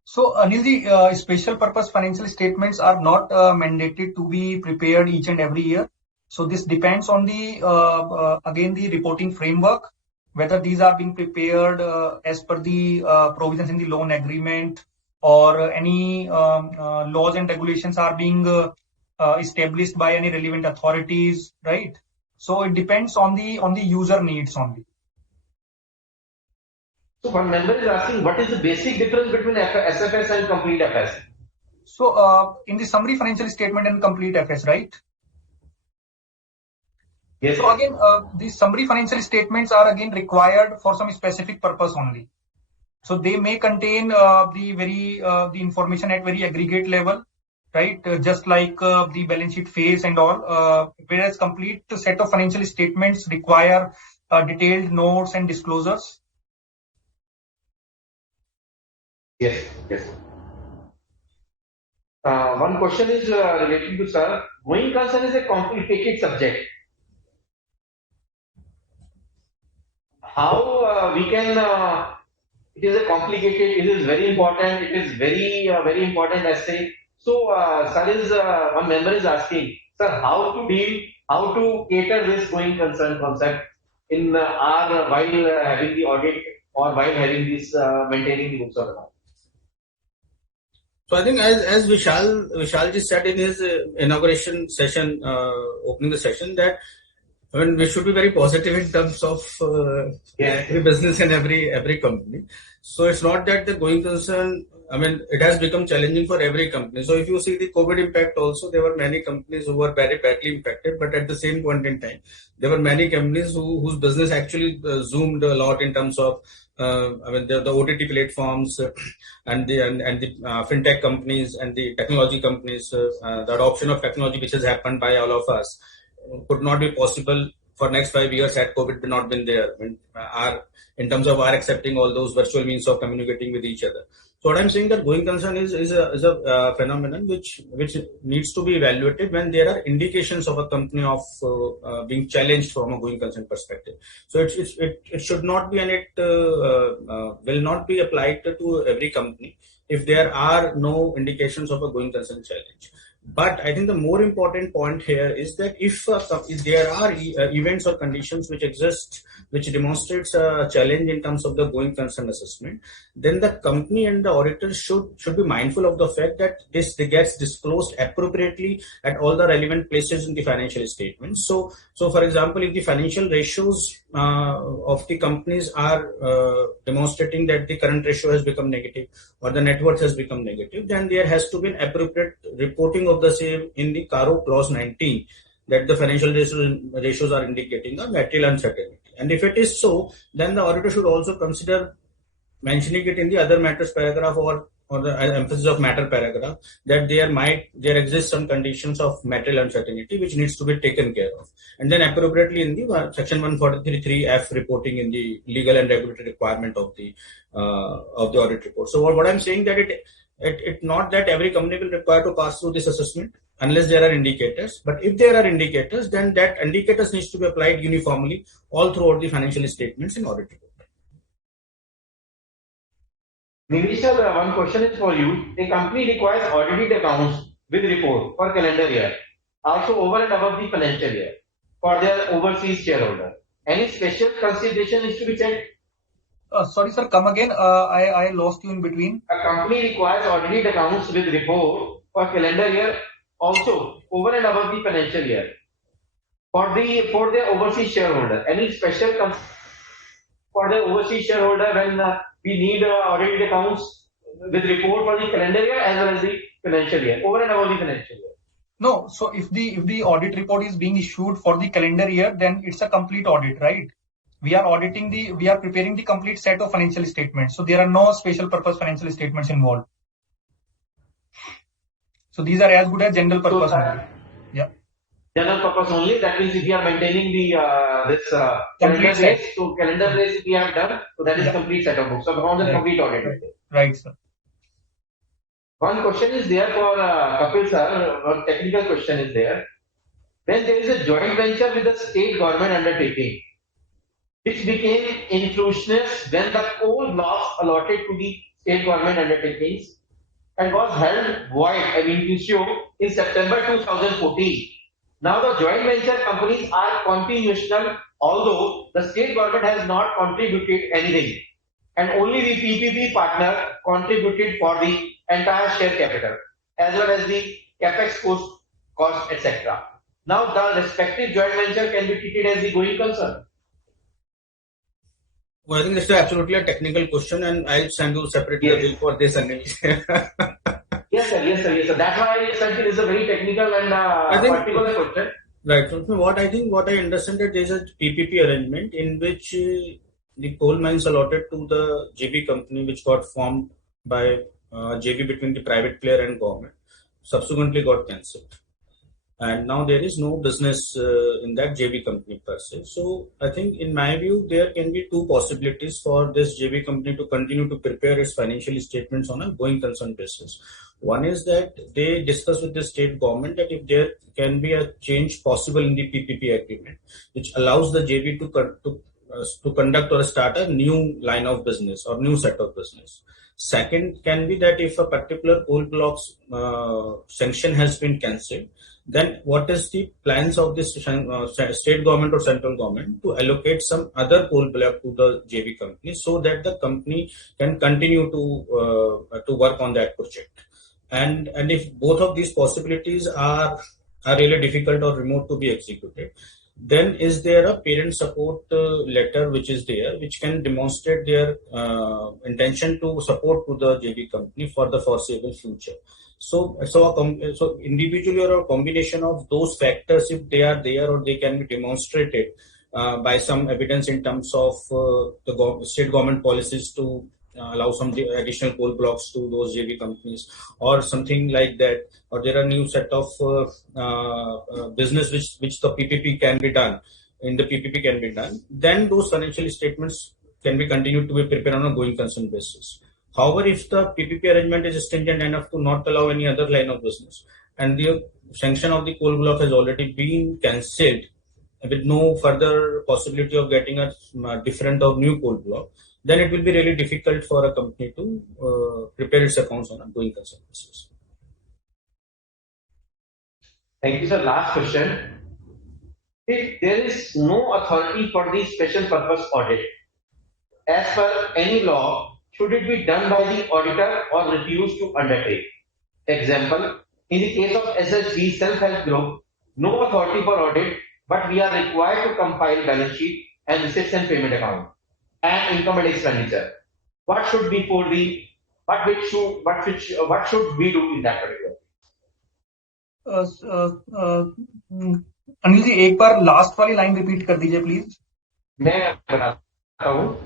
So Anilji, special purpose financial statements are not mandated to be prepared each and every year. So this depends on the again the reporting framework, whether these are being prepared as per the provisions in the loan agreement, or any laws and regulations are being established by any relevant authorities, right? So it depends on the user needs only. So one member is asking, what is the basic difference between SFS and complete FS? So in the summary financial statement and complete FS, right? Yes. So again, the summary financial statements are again required for some specific purpose only. So they may contain the information at very aggregate level, right? Just like the balance sheet phase and all, whereas complete set of financial statements require detailed notes and disclosures. Yes, yes. One question is related to sir. Going concern is a complicated subject. How we can? It is a complicated. It is very important. It is very important essay. So, one member is asking, sir, how to cater this going concern concept in while having the audit or while having this maintaining the books of account. So I think as Vishalji said in his inauguration session, opening the session, that we should be very positive in terms of every business and every company. So it's not that the going concern, it has become challenging for every company. So if you see the COVID impact also, there were many companies who were very badly impacted, but at the same point in time, there were many companies whose business actually zoomed a lot in terms of the OTT platforms and the fintech companies and the technology companies, the adoption of technology which has happened by all of us could not be possible for next 5 years had COVID not been there, in terms of our accepting all those virtual means of communicating with each other. So what I'm saying that going concern is a phenomenon which needs to be evaluated when there are indications of a company of being challenged from a going concern perspective. So it should not be, and it will not be applied to every company if there are no indications of a going concern challenge. But I think the more important point here is that if there are events or conditions which exist, which demonstrates a challenge in terms of the going concern assessment, then the company and the auditors should be mindful of the fact that this gets disclosed appropriately at all the relevant places in the financial statements. So for example, if the financial ratios of the companies are demonstrating that the current ratio has become negative or the net worth has become negative, then there has to be an appropriate reporting of the same in the CARO clause 19, that the financial ratios are indicating a material uncertainty. And if it is so, then the auditor should also consider mentioning it in the other matters paragraph or the emphasis of matter paragraph, that there exists some conditions of material uncertainty which needs to be taken care of, and then appropriately in the section 143(3)(f) reporting in the legal and regulatory requirement of the audit report. So what I'm saying that it not that every company will require to pass through this assessment unless there are indicators, but if there are indicators, then that indicators needs to be applied uniformly all throughout the financial statements in audit report. Nilesh, one question is for you. A company requires audited accounts with report for calendar year, also over and above the financial year, for their overseas shareholder. Any special consideration is to be checked? Sorry, sir, come again. I lost you in between. A company requires audited accounts with report for calendar year, also over and above the financial year, for their overseas shareholder. Any special for the overseas shareholder when we need audited accounts with report for the calendar year as well as the financial year, over and above the financial year? No, so if the audit report is being issued for the calendar year, then it's a complete audit, right? We are preparing the complete set of financial statements. So there are no special purpose financial statements involved. So these are as good as general purpose only. Yeah. General purpose only. That means if we are maintaining the calendar days, so calendar days we have done, so that is complete set of books. So from the complete audit. Right, sir. One question is there for Kapil sir. One technical question is there. When there is a joint venture with a state government undertaking, which became infructuous when the coal blocks allotted to the state government undertakings and was held void ab initio in September 2014. Now the joint venture companies are continuational, although the state government has not contributed anything, and only the PPP partner contributed for the entire share capital as well as the capex cost, etc. Now the respective joint venture can be treated as the going concern. Well, I think this is absolutely a technical question, and I'll send you separately the bill for this. Yes, sir. That's why I said it is a very technical and particular question. Right. So what I understand that there is a PPP arrangement in which the coal mines allotted to the JV company, which got formed by JV between the private player and government, subsequently got cancelled. And now there is no business in that JV company per se. So I think in my view, there can be two possibilities for this JV company to continue to prepare its financial statements on a going concern basis. One is that they discuss with the state government that if there can be a change possible in the PPP agreement, which allows the JV to conduct or start a new line of business or new set of business. Second can be that if a particular coal blocks sanction has been cancelled, then what is the plans of this state government or central government to allocate some other coal block to the JV company so that the company can continue to work on that project. And if both of these possibilities are really difficult or remote to be executed, then is there a parent support letter which is there, which can demonstrate their intention to support to the JV company for the foreseeable future. So individually or a combination of those factors, if they are there or they can be demonstrated by some evidence in terms of the state government policies to allow some additional coal blocks to those JV companies or something like that, or there are new set of business which the PPP can be done in the PPP can be done, then those financial statements can be continued to be prepared on a going concern basis. However, if the PPP arrangement is stringent enough to not allow any other line of business and the sanction of the coal block has already been cancelled with no further possibility of getting a different or new coal block, then it will be really difficult for a company to prepare its accounts on a going concern basis. Thank you, sir. Last question. If there is no authority for the special purpose audit, as per any law, should it be done by the auditor or refuse to undertake? Example, in the case of SHG self-help group, no authority for audit, but we are required to compile balance sheet and receipts and payment account and income and expenditure. What should be for the what should we do in that particular? Anil ji एक बार last वाली line repeat कर दीजिए please. मैं बताता हूँ.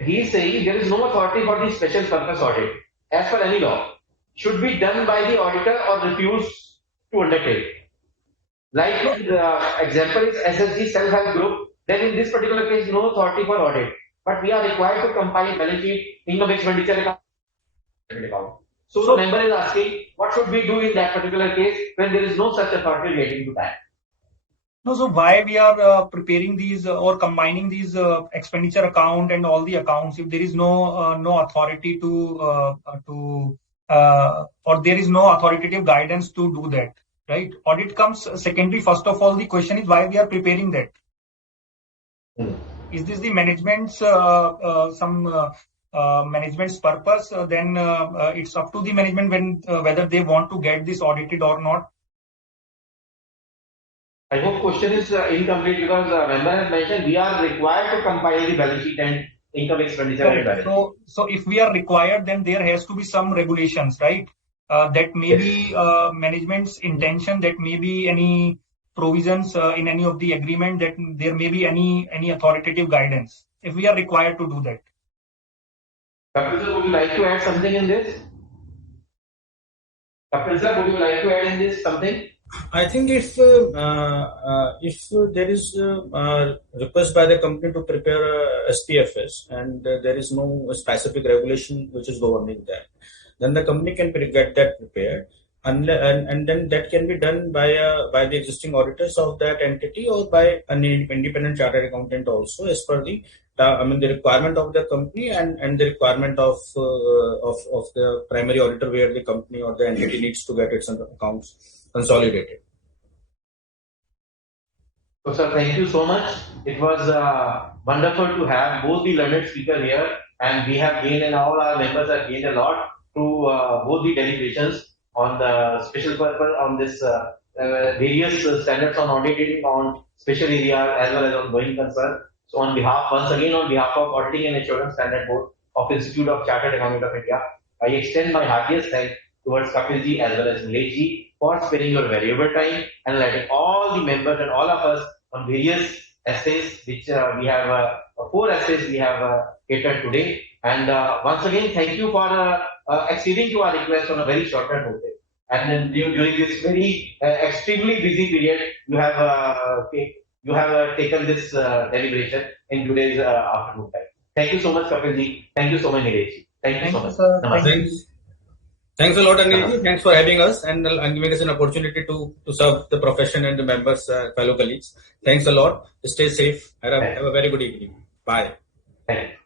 He is saying there is no authority for the special purpose audit as per any law. Should be done by the auditor or refuse to undertake. Like example is SSG self-help group. Then in this particular case, no authority for audit, but we are required to compile balance sheet, income expenditure account. So the member is asking, what should we do in that particular case when there is no such authority relating to that? No, so why we are preparing these or combining these expenditure account and all the accounts if there is no authority to or there is no authoritative guidance to do that, right? Audit comes secondary. First of all, the question is why we are preparing that. Is this the management's management's purpose? Then it's up to the management when whether they want to get this audited or not. I hope question is incomplete because member has mentioned we are required to compile the balance sheet and income expenditure. So if we are required, then there has to be some regulations, right? That may be management's intention, that may be any provisions in any of the agreement, that there may be any authoritative guidance if we are required to do that. Kapil sir, would you like to add something in this? Kapil sir, would you like to add in this something? I think if there is a request by the company to prepare a SPFS and there is no specific regulation which is governing that, then the company can get that prepared, and then that can be done by the existing auditors of that entity or by an independent chartered accountant also, as per the requirement of the company and the requirement of the primary auditor, where the company or the entity needs to get its accounts consolidated. So, sir, thank you so much. It was wonderful to have both the learned speaker here, and we have gained, and all our members have gained a lot through both the deliberations on the special purpose, on this various standards on auditing on special areas as well as on going concern. So, once again, on behalf of Auditing and Assurance Standard Board of Institute of Chartered Accountants of India, I extend my heartiest thanks towards Kapil ji as well as Nilesh ji for sparing your valuable time and letting all the members and all of us on various essays, which we have 4 essays we have catered today. And once again, thank you for acceding to our request on a very short notice. And then during this very extremely busy period, you have taken this deliberation in today's afternoon time. Thank you so much, Kapil ji. Thank you so much, Nilesh ji. Thank you so much. Sir. Thanks a lot, Anil. Thanks for having us and giving us an opportunity to serve the profession and the members, fellow colleagues. Thanks a lot. Stay safe. Have a very good evening. Bye. Thank you.